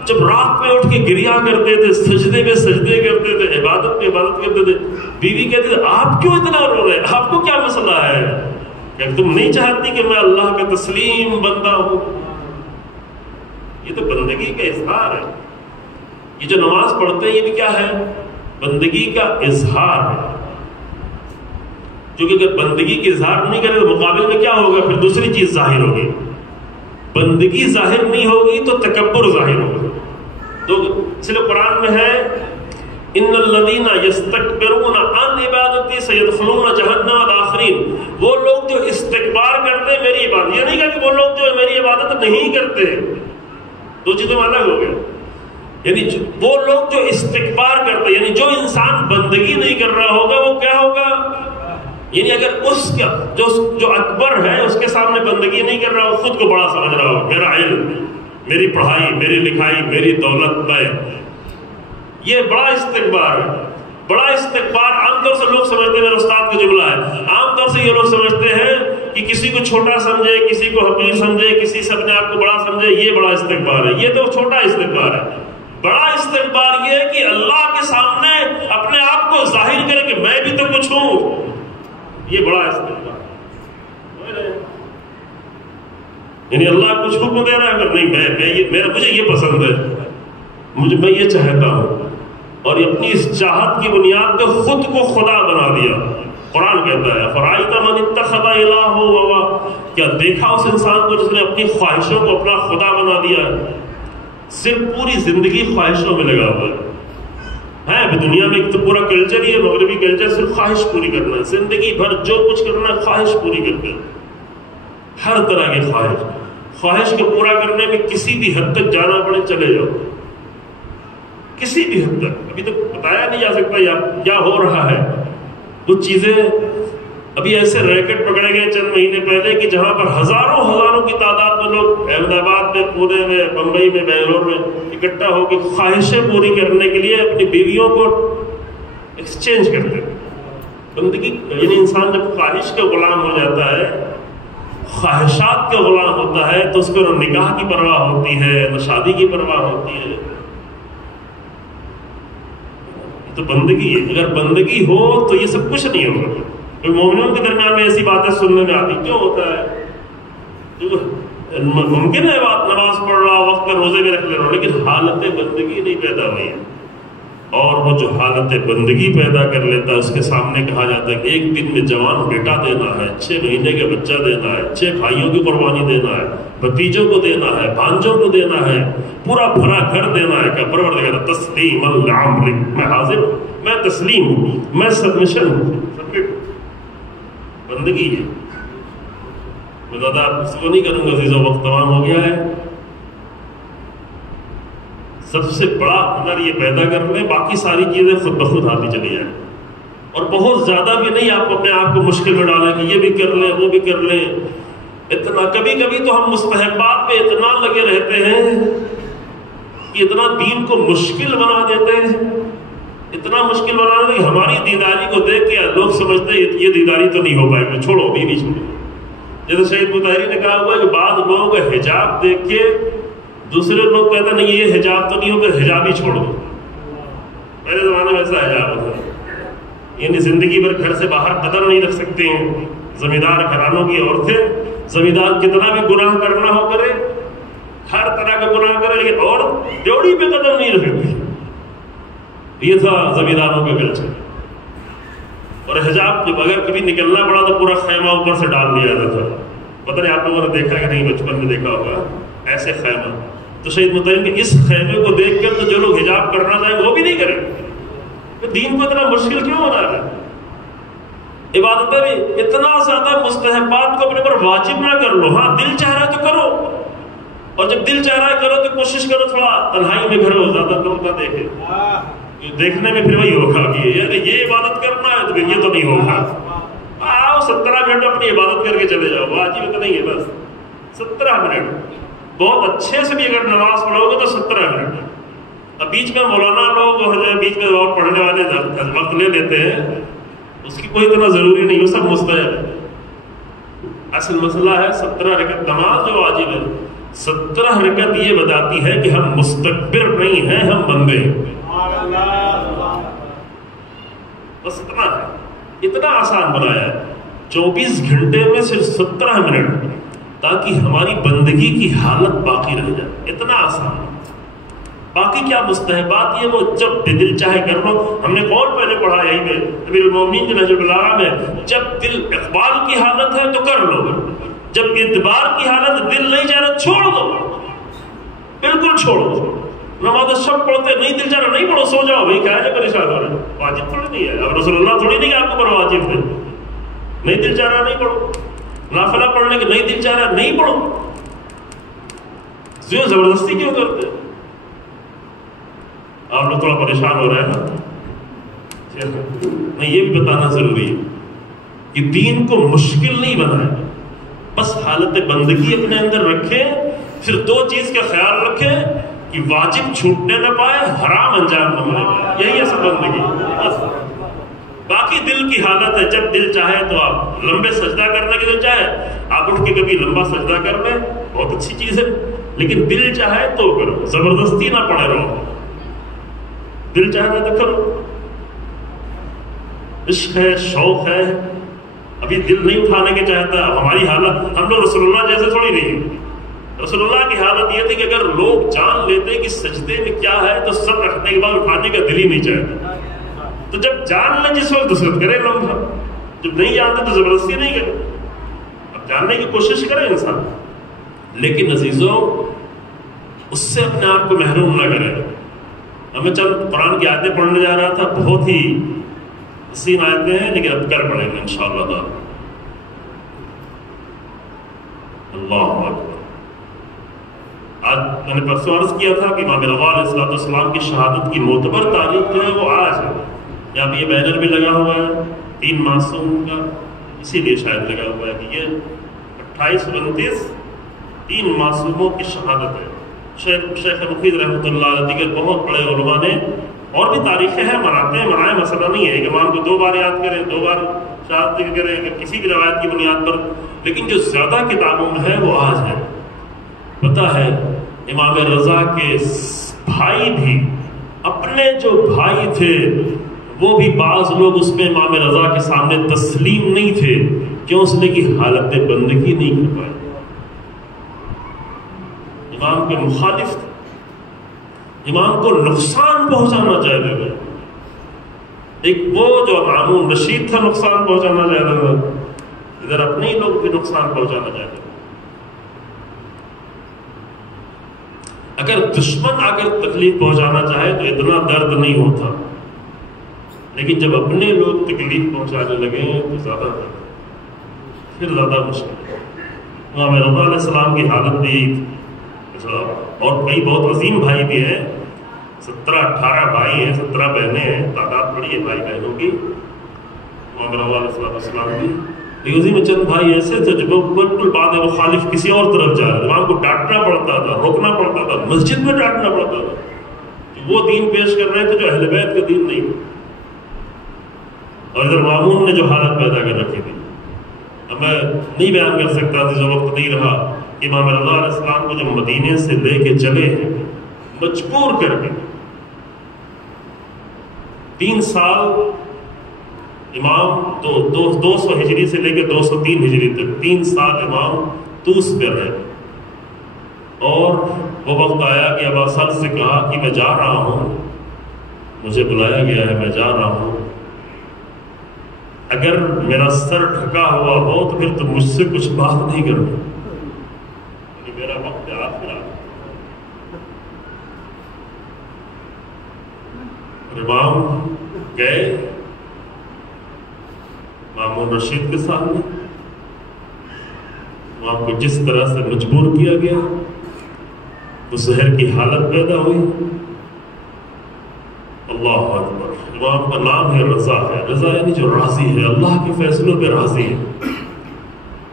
جب رات میں اٹھ کے گریا کرتے تھے، سجدے میں سجدے کرتے تھے، عبادت میں عبادت کرتے تھے، بیوی کہتے تھے آپ کیوں اتنا رو رہے ہیں، آپ کو کیا مسئلہ ہے؟ کہ تم نہیں چاہتی کہ میں اللہ کا تسلیم بندہ ہوں؟ یہ تو بندگی کا اظہار ہے. یہ جو نماز پڑھتے ہیں یہ بھی کیا ہے؟ بندگی کا اظہار ہے. کیونکہ اگر بندگی کی اظہار نہیں کرے تو مقابل میں کیا ہوگا؟ پھر دوسری چیز ظاہر ہوگی. بندگی ظاہر نہیں ہوگی تو تکبر ظاہر ہوگا. تو اس لیے قرآن میں ہے ان الذین یستکبرون عن عبادتی سیدخلون جہنم داخرین. وہ لوگ جو استکبار کرتے ہیں میری عبادت، یہ نہیں کہا کہ وہ لوگ جو میری عبادت نہیں کرتے. دو چیزیں الگ ہو گئے. یعنی وہ لوگ جو استکبار کرتے، یعنی جو انسان بندگی نہیں کر رہا ہوگا وہ کیا ہوگا؟ یعنی اگر اس کا جو اکبر ہے اس کے سامنے بندگی نہیں کر رہا ہو، خود کو بڑا سمجھ رہا ہو، میرا علم، میری پڑھائی، میری لکھائی، میری دولت، میں، یہ بڑا استکبار ہے. بڑا استکبار عام طور سے لوگ سمجھتے ہیں، میرے استاد کا جملہ ہے، عام طور سے یہ لوگ سمجھتے ہیں کہ کسی کو چھوٹا سمجھے، کسی کو حقیر سمجھے، کسی سے اپنے آپ کو بڑا سمجھے، یہ بڑا استکبار ہے. یہ تو چھوٹا استکبار ہے. بڑا استکبار یہ ہے کہ اللہ کے سامنے اپنے آپ کو ظاہر کرے کہ میں بھی تو کچھ ہوں. یہ بڑا استعمال، یعنی اللہ کچھ حکم دے رہا ہے اگر نہیں مجھے یہ پسند ہے، میں یہ چاہتا ہوں، اور اپنی اس چاہت کی بنیاد پہ خود کو خدا بنا دیا۔ قرآن کہتا ہے فرائیت من اتخذ الہہ ہوا، کیا دیکھا اس انسان کو جس نے اپنی خواہشوں کو اپنا خدا بنا دیا ہے؟ صرف پوری زندگی خواہشوں میں لگا ہوا ہے۔ ابھی دنیا میں ایک تو پورا کلچر ہی ہے، مغربی کلچر، صرف خواہش پوری کرنا ہے، زندگی بھر جو کچھ کرنا ہے خواہش پوری کرنا ہے، ہر طرح کی خواہش کو پورا کرنے میں کسی بھی حد تک جانا پڑے چلے جاؤ، کسی بھی حد تک۔ ابھی تو بتایا نہیں جا سکتا یا کیا ہو رہا ہے، کچھ چیزیں ابھی ایسے ریکٹ پکڑے گئے چند مہینے پہلے کہ جہاں پر ہزاروں کی تعداد میں لوگ احمد آباد میں، پونے میں، بمبئی میں، بنگلور میں اکٹھا ہو کے خواہشیں پوری کرنے کے لیے اپنی بیویوں کو ایکسچینج کرتے ہیں۔ بندگی یعنی انسان جب خواہش کا غلام ہو جاتا ہے، خواہشات کا غلام ہوتا ہے، تو اس کو نہ نکاح کی پرواہ ہوتی ہے، نہ شادی کی پرواہ ہوتی ہے۔ تو بندگی ہے، اگر بندگی ہو تو یہ سب کچھ نہیں ہوگا۔ مومنوں کے درمیان میں ایسی باتیں سننے میں آتی، کیوں ہوتا ہے؟ ممکن ہے بات نماز پڑھ رہا، وقت میں روزے میں رکھ لے رہا، لیکن حالت بندگی نہیں پیدا ہوئی ہے۔ اور وہ جو حالت بندگی پیدا کر لیتا ہے، اس کے سامنے کہا جاتا ہے کہ ایک دن میں جوان بیٹا دینا ہے، 6 مہینے کا بچہ دینا ہے، 6 بھائیوں کی قربانی دینا ہے، بھتیجوں کو دینا ہے، بھانجوں کو دینا ہے، پورا بھرا گھر دینا ہے۔ کہ پروردگار تسلیم العمر، میں حاضر ہوں، میں تسلیم ہوں، میں سبمشن ہوں، سبمٹ۔ بندگی ہے، میں زیادہ اس کو نہیں کروں گا، عزیزو وقت تمام ہو گیا ہے۔ سب سے بڑا ہنر یہ پیدا کر لیں، باقی ساری چیزیں خود بخود آتی چلی جائیں، اور بہت زیادہ بھی نہیں آپ اپنے آپ کو مشکل میں ڈالیں کہ یہ بھی کر لیں وہ بھی کر لیں۔ اتنا کبھی کبھی تو ہم مستحبات پہ اتنا لگے رہتے ہیں کہ اتنا دین کو مشکل بنا دیتے ہیں، اتنا مشکل بنا دیتے کہ ہماری دیداری کو دیکھ کے لوگ سمجھتے ہیں یہ دیداری تو نہیں ہو پائے گی، چھوڑو بھی نہیں چھوڑو۔ جیسے شہید مطہری نے کہا ہوا ہے کہ بعض لوگ حجاب دیکھ کے دوسرے لوگ کہتے ہیں نہیں یہ حجاب تو نہیں ہوگا، حجاب ہی چھوڑ دو۔ پہلے زمانے میں ایسا حجاب ہوتا، یعنی زندگی بھر گھر سے باہر قدم نہیں رکھ سکتے ہیں۔ زمیندار گھرانوں کی عورتیں، زمیندار کتنا بھی گناہ کرنا ہو کرے، ہر طرح کا گناہ کرے، لیکن عورت ڈیوڑی پہ قدم نہیں رکھے۔ یہ تھا زمینداروں کا کلچر۔ اور حجاب جب اگر کبھی نکلنا پڑا تو پورا خیمہ اوپر سے ڈال دیا جاتا تھا۔ پتہ نہیں آپ لوگوں نے دیکھا کہ نہیں، بچپن میں دیکھا ہوگا ایسے خیمہ۔ تو شہید مطہری کہ اس خیمے کو دیکھ کر تو جو لوگ حجاب کرنا چاہیں وہ بھی نہیں کریں گے۔ دین کو اتنا مشکل کیوں بنا رہا ہے؟ عبادتیں بھی اتنا زیادہ مستحبات کو اپنے پر واجب نہ کر لو، ہاں دل چاہ رہا ہے تو کرو، اور جب دل چاہ رہا ہے کرو تو کوشش کرو تھوڑا تنہائی میں کرو، زیادہ لوگ نہ دیکھیں۔ دیکھنے میں پھر وہی ہوگا کہ یہ عبادت کرنا ہے تو پھر یہ تو نہیں ہوگا۔ آؤ 17 منٹ اپنی عبادت کر کے چلے جاؤ، واجب اتنا ہی ہے بس 17 منٹ۔ بہت اچھے سے بھی اگر نماز پڑھو گے تو 17 منٹ۔ اب بیچ میں مولانا لوگ بیچ میں اور پڑھنے والے وقت لے لیتے ہیں، اس کی کوئی اتنا ضروری نہیں، وہ سب مستحب ہے۔ اصل مسئلہ ہے 17 رکعت نماز جو واجب ہے۔ 17 رکعت یہ بتاتی ہے کہ ہم مستکبر نہیں ہیں، ہم بندے ہیں۔ بس اتنا ہے، اتنا آسان بنایا ہے 24 گھنٹے میں صرف 17 منٹ، تاکہ ہماری بندگی کی حالت باقی رہ جائے، اتنا آسان ہے۔ باقی کیا مستحبات یہ وہ جب دل چاہے کر لو۔ ہم نے قول پہلے پڑھا یہی میں امیر المومنین کے نہج البلاغہ میں، جب دل اقبال کی حالت ہے تو کر لو، جب ادبار کی حالت دل نہیں چاہ رہا چھوڑ دو، بالکل چھوڑ دو۔ نماز شب پڑھتے نہیں دل چاہ رہا نہیں پڑھو، سو جاؤ بھائی، کیا ہے پریشان ہو رہا ہے؟ واجب تھوڑی نہیں ہے، اب رسول اللہ تھوڑی نہیں کہ آپ کو پر واجب ہے۔ نہیں دل چاہ رہا نہیں پڑھو، نافلہ پڑھنے کے نہیں دل چاہ رہا نہیں پڑھو، زبردستی کیوں کرتے؟ آپ لوگ تھوڑا پریشان ہو رہے ہیں نا، نہیں یہ بھی بتانا ضروری ہے کہ دین کو مشکل نہیں بنائے، بس حالت بندگی اپنے اندر رکھیں۔ پھر 2 چیز کا خیال رکھیں کہ واجب چھوٹنے نہ پائے، حرام انجام نہ ملے، یہی ہے سب بندگی۔ بس باقی دل کی حالت ہے، جب دل چاہے تو آپ لمبے سجدہ کرنے کے دل چاہے آپ اٹھ کے کبھی لمبا سجدہ کر لیں، بہت اچھی چیز ہے، لیکن دل چاہے تو کرو، زبردستی نہ پڑے رہو۔ دل چاہے تو کرو، عشق ہے، شوق ہے، ابھی دل نہیں اٹھانے کے چاہتا. ہماری حالت، ہم لوگ رسول اللہ جیسے تھوڑی نہیں ہے. رسول اللہ کی حالت یہ تھی کہ اگر لوگ جان لیتے کہ سجدے میں کیا ہے تو سر رکھنے کے بعد اٹھانے کا دل ہی نہیں چاہتا. تو جب جان لیں جس وقت تو سجد کرے لمحہ، جب نہیں جانتے تو زبردستی نہیں کرے. اب جاننے کی کوشش کرے انسان، لیکن عزیزوں اس سے اپنے آپ کو محروم نہ کرے. میں چند قرآن کی آیتیں پڑھنے جا رہا تھا، بہت ہی حسین آیتیں ہیں لیکن اب کر پڑیں گے انشاءاللہ تعالی. اللہ اکبر. آج میں نے پرسوں عرض کیا تھا کہ امام رضا علیہ السلام کی شہادت کی معتبر تاریخ جو ہے وہ آج ہے. یہاں پہ یہ بینر بھی لگا ہوا ہے 3 معصوم کا، اسی لیے شاید لگا ہوا ہے کہ یہ 28-29 3 معصوموں کی شہادت ہے. شیخ مفید رحمۃ اللہ علیہ دیگر بہت بڑے علماء نے اور بھی تاریخیں ہیں، منائے مسئلہ نہیں ہے. ایک امام کو 2 بار یاد کریں، 2 بار شہادت ذکر کریں کسی بھی روایت کی بنیاد پر، لیکن جو زیادہ کتابوں میں ہے وہ آج ہے. پتہ ہے امام رضا کے بھائی بھی، اپنے جو بھائی تھے وہ بھی بعض لوگ اس میں امام رضا کے سامنے تسلیم نہیں تھے. کیوں؟ اس نے کی حالت بندگی نہیں کر پائے، امام کے مخالف تھے، امام کو نقصان پہنچانا چاہتے تھے. ایک وہ جو مامون رشید تھا نقصان پہنچانا چاہتا تھا، ادھر اپنے ہی لوگ بھی نقصان پہنچانا چاہتے تھے. اگر دشمن اگر تکلیف پہنچانا چاہے تو اتنا درد نہیں ہوتا، لیکن جب اپنے لوگ تکلیف پہنچانے لگے تو زیادہ درد، پھر زیادہ مشکل ہے. امام رضا علیہ السلام کی حالت بھی، اور کئی بہت عظیم بھائی بھی ہیں، 17-18 بھائی ہیں، 17 بہنیں ہیں، تعداد بڑی ہے بھائی بہنوں کی. امام رضا علیہ السلام بھی، لیکن اسی میں چند بھائی ایسے تھے جو بالکل بعد مخالف کسی اور طرف جا رہے. امام کو ڈانٹنا پڑتا تھا، روکنا پڑتا تھا، مسجد میں ڈانٹنا پڑتا تھا کہ وہ دین پیش کر رہے تھے جو اہل بیت کا دین نہیں. اور ادھر مامون نے جو حالت پیدا کر رکھی تھی، اب میں نہیں بیان کر سکتا تھا جو وقت نہیں رہا. امام رضا علیہ السلام کو جو مدینے سے لے کے چلے ہیں مجبور کر کے، 3 سال امام 200 ہجری سے لے کے 203 ہجری تک 3 سال امام طوس پہ رہے. اور وہ وقت آیا کہ ابا سل سے کہا کہ میں جا رہا ہوں، مجھے بلایا گیا ہے، میں جا رہا ہوں. اگر میرا سر ڈھکا ہوا ہو تو پھر تم مجھ سے کچھ بات نہیں کرنا، میرا وقت آخر. امام گئے مامون رشید کے سامنے. امام کو جس طرح سے مجبور کیا گیا، وہ زہر کی حالت پیدا ہوئی. اللہ اکبر. امام کا نام ہے رضا ہے، رضا یعنی جو راضی ہے، اللہ کے فیصلوں پہ راضی ہے.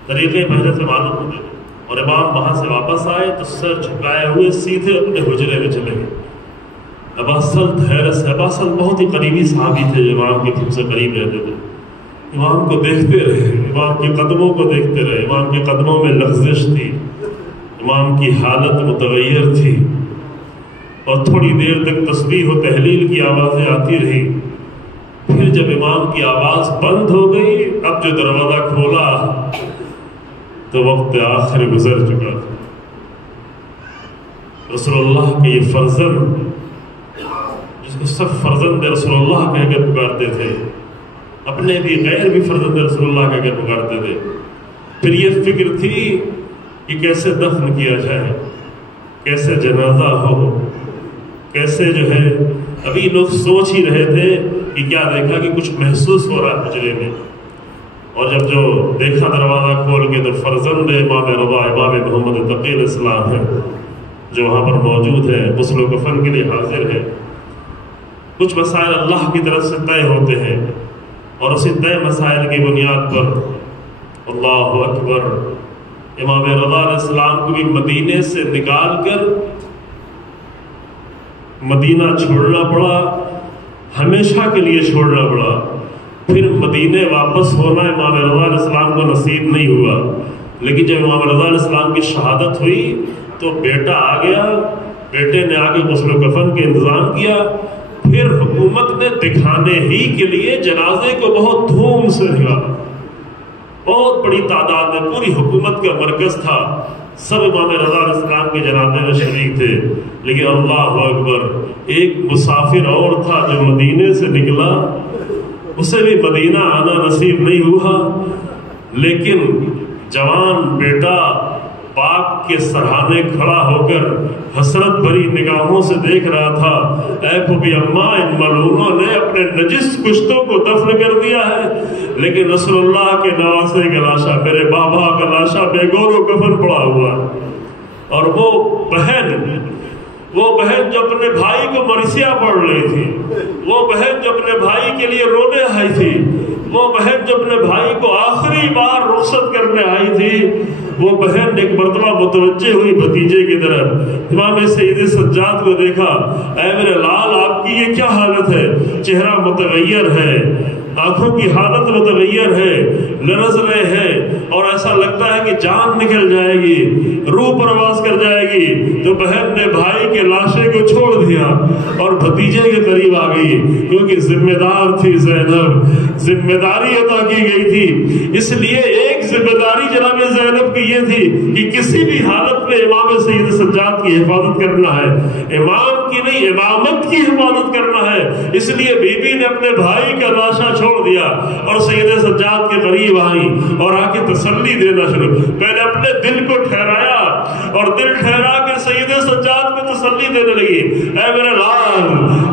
طریقے پہلے سے معلوم ہوتے تھے. اور امام وہاں سے واپس آئے تو سر جھکائے ہوئے سیدھے اپنے حجرے میں چلے گئے. ابا سلط حیرت سے، ابا سلط بہت ہی قریبی صحابی تھے جو امام کے خود سے قریب رہتے تھے. امام کو دیکھتے رہے، امام کے قدموں کو دیکھتے رہے. امام کے قدموں میں لغزش تھی، امام کی حالت متغیر تھی. اور تھوڑی دیر تک تسبیح و تحلیل کی آوازیں آتی رہی. پھر جب امام کی آواز بند ہو گئی، اب جو دروازہ کھولا تو وقت آخر گزر چکا تھا. رسول اللہ کے یہ فرزند، جس کو سب فرزند رسول اللہ کہہ کر پکارتے تھے، اپنے بھی غیر بھی فرزند رسول اللہ کہہ کر پکارتے تھے. پھر یہ فکر تھی کہ کیسے دفن کیا جائے، کیسے جنازہ ہو، کیسے جو ہے. ابھی لوگ سوچ ہی رہے تھے کہ کیا دیکھا کہ کچھ محسوس ہو رہا ہے حجرے میں. اور جب جو دیکھا دروازہ کھول کے تو فرزند امام رضا امام محمد تقی علیہ السلام ہے جو وہاں پر موجود ہے، غسل و کفن کے لیے حاضر ہے. کچھ مسائل اللہ کی طرف سے طے ہوتے ہیں اور اسی طے مسائل کی بنیاد پر اللہ اکبر امام رضا علیہ السلام کو بھی مدینے سے نکال کر مدینہ چھوڑنا پڑا، ہمیشہ کے لیے چھوڑنا پڑا. پھر مدینے واپس ہونا امام رضا علیہ السلام کو نصیب نہیں ہوا. لیکن جب امام رضا علیہ السلام کی شہادت ہوئی تو بیٹا آ گیا، بیٹے نے آگے غسل و کفن کے انتظام کیا. پھر حکومت نے دکھانے ہی کے لیے جنازے کو بہت دھوم سے نکالا. بہت بڑی تعداد میں، پوری حکومت کا مرکز تھا، سب امام رضا علیہ السلام کے جنازے میں شریک تھے، لیکن اللہ اکبر، ایک مسافر اور تھا جو مدینے سے نکلا، اسے بھی مدینہ آنا نصیب نہیں ہوا، لیکن جوان بیٹا باپ کے سرہانے کھڑا ہو کر حسرت بھری نگاہوں سے دیکھ رہا تھا، اے پھوپھی اماں، ان ملعونوں نے اپنے نجس کشتوں کو دفن کر دیا ہے، لیکن رسول اللہ کے نواسے کا لاشا، میرے بابا کا لاشا بے گور و کفن پڑا ہوا ہے۔ اور وہ بہن جو اپنے بھائی کو مرثیہ پڑھ رہی تھی، وہ بہن جو اپنے بھائی کے لیے رونے آئی تھی، وہ بہن جو اپنے بھائی کو آخری بار رخصت کرنے آئی تھی، وہ بہن ایک مرتبہ متوجہ ہوئی بھتیجے کی طرف، امام سید سجاد کو دیکھا، اے میرے لال، آپ کی یہ کیا حالت ہے؟ چہرہ متغیر ہے، آنکھوں کی حالت متغیر ہے، لرز رہے ہیں، اور ایسا لگتا ہے کہ جان نکل جائے گی، روح پرواز کر جائے گی۔ تو بہن نے بھائی کے لاشے کو چھوڑ دیا اور بھتیجے کے قریب آ گئی، کیونکہ ذمہ دار تھی زینب، ذمہ داری عطا کی گئی تھی۔ اس لیے ایک ذمہ داری جناب زینب کی یہ تھی کہ کسی بھی حالت میں امام سید سجاد کی حفاظت کرنا ہے، امام کی نہیں، امامت کی حفاظت کرنا ہے۔ اس لیے بی بی نے اپنے بھائی کا لاشا چھوڑ دیا اور سید سجاد کے قریب آئی اور آ کے تسلی دینا شروع، پہلے اپنے دل کو ٹھہرایا اور دل ٹھہرا کے سید سجاد کو تسلی دینے لگی، اے میرے لال،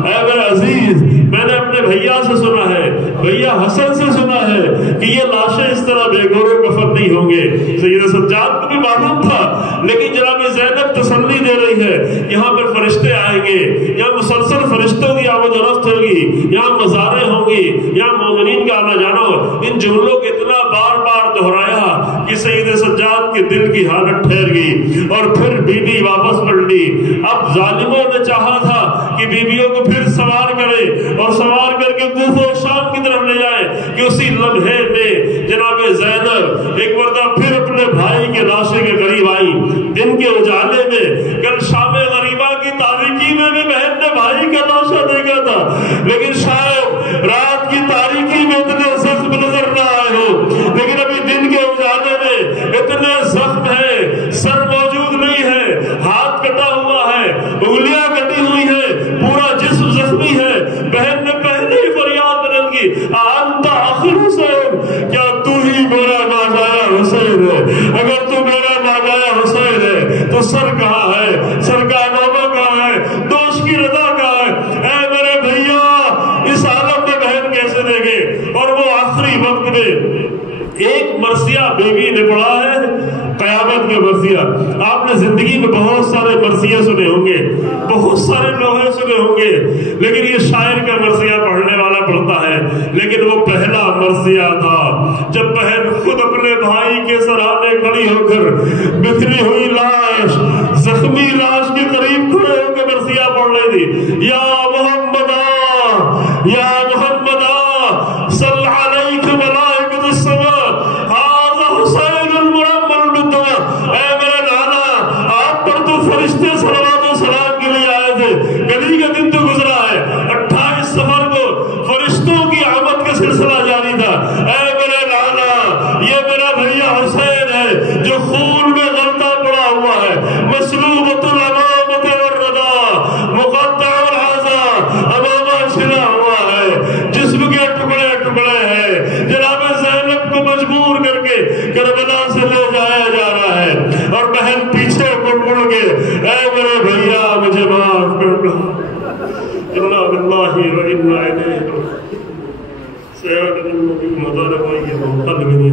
اے میرے عزیز، میں نے اپنے بھیا سے سنا ہے، بھیا حسن سے سنا ہے کہ یہ لاشیں اس طرح بے گور و کفن نہیں ہوں گے۔ سید سجاد کو بھی معلوم تھا، لیکن جناب زینب تسلی دے رہی ہے، یہاں پر فرشتے آئیں گے، یہاں مسلسل فرشتوں کی آمد و رفت ہوگی، یہاں مزاریں ہوں گی، یہاں مومنین کا آنا جانا ہو۔ ان جملوں کو اتنا بار بار دہرایا کہ سید سجاد کے دل کی حالت ٹھہر گئی، اور پھر بی بی واپس پلٹی۔ اب ظالموں نے چاہا تھا کہ بیویوں کو پھر سوار کرے اور سوار کر کے کوفہ و شام کی طرف لے جائے، کہ اسی لمحے میں جناب زینب ایک مرتبہ پھر اپنے بھائی کے لاشے کے قریب آئی۔ دن کے اجالے میں، کل شام غریبہ کی تاریکی میں بھی بہن نے بھائی کا لاشا دیکھا تھا، لیکن شاید رات کی تاریکی میں اتنے زخم نظر نہ آئے ہو، لیکن ابھی دن کے اجالے میں اتنے زخم ہیں، سر موجود نہیں ہے، ہاتھ کٹا ہوا ہے، انگلیاں کٹی ہوئی ہیں، پورا جسم زخمی ہے۔ بہن نے پہلے ہی فریاد بلند کی، انت آخر حسین، کیا تو ہی میرا ناجایا حسین ہے؟ اگر تو میرا ناجایا حسین ہے تو سر کہاں ہے؟ سر کا امامہ کہاں ہے؟ دوست کی رضا کہاں ہے؟ اے میرے بھیا، اس عالم میں بہن کیسے دیکھے؟ اور وہ آخری وقت میں ایک مرثیہ بیوی نے پڑھا ہے، قیامت کے مرثیہ۔ آپ نے زندگی میں بہت سارے مرثیے سنے ہوں گے، بہت سارے لوہے سنے ہوں گے، لیکن یہ شاعر کا مرثیہ پڑھنے والا پڑھتا ہے، لیکن وہ پہلا مرثیہ تھا جب بہن خود اپنے بھائی کے سرانے کھڑی ہو کر بکھری ہوئی لاش، زخمی لاش کے قریب کھڑے ہو کے مرثیہ پڑھ رہی تھی، یا محمدہ، یا محمدہ، صل علیک ملائکۃ السماء، ھذا حسین المرمل بالدماء۔ اے میرے نانا، آپ پر تو فرشتے صلوات و سلام کے لیے آئے تھے، گلی کا دن تو گزرا ہے، 28 صفر کو فرشتوں کی آمد کا سلسلہ جاری تھا۔ اے میرے نانا، یہ میرا بھیا حسین ہے جو خون میں غلطہ پڑا ہوا ہے، مسلوبۃ الامامۃ والرضا، مقطع العزا، امامہ چھلا ہوا ہے، جسم کے ٹکڑے ٹکڑے ہیں، جناب زینب کو مجبور کر کے کربلا سے لے جایا جا رہا ہے، اور بہن پیچھے مڑ کے، اے میرے بھیا مجھے معاف کر دو، انا باللہ و انا الیہ راجعون۔ سیدنا النبی مداربائیہ قدمنی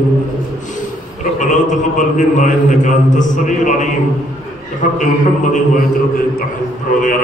ربنا تقبل منا انك انت السميع العليم بحق محمد وعترة التحرير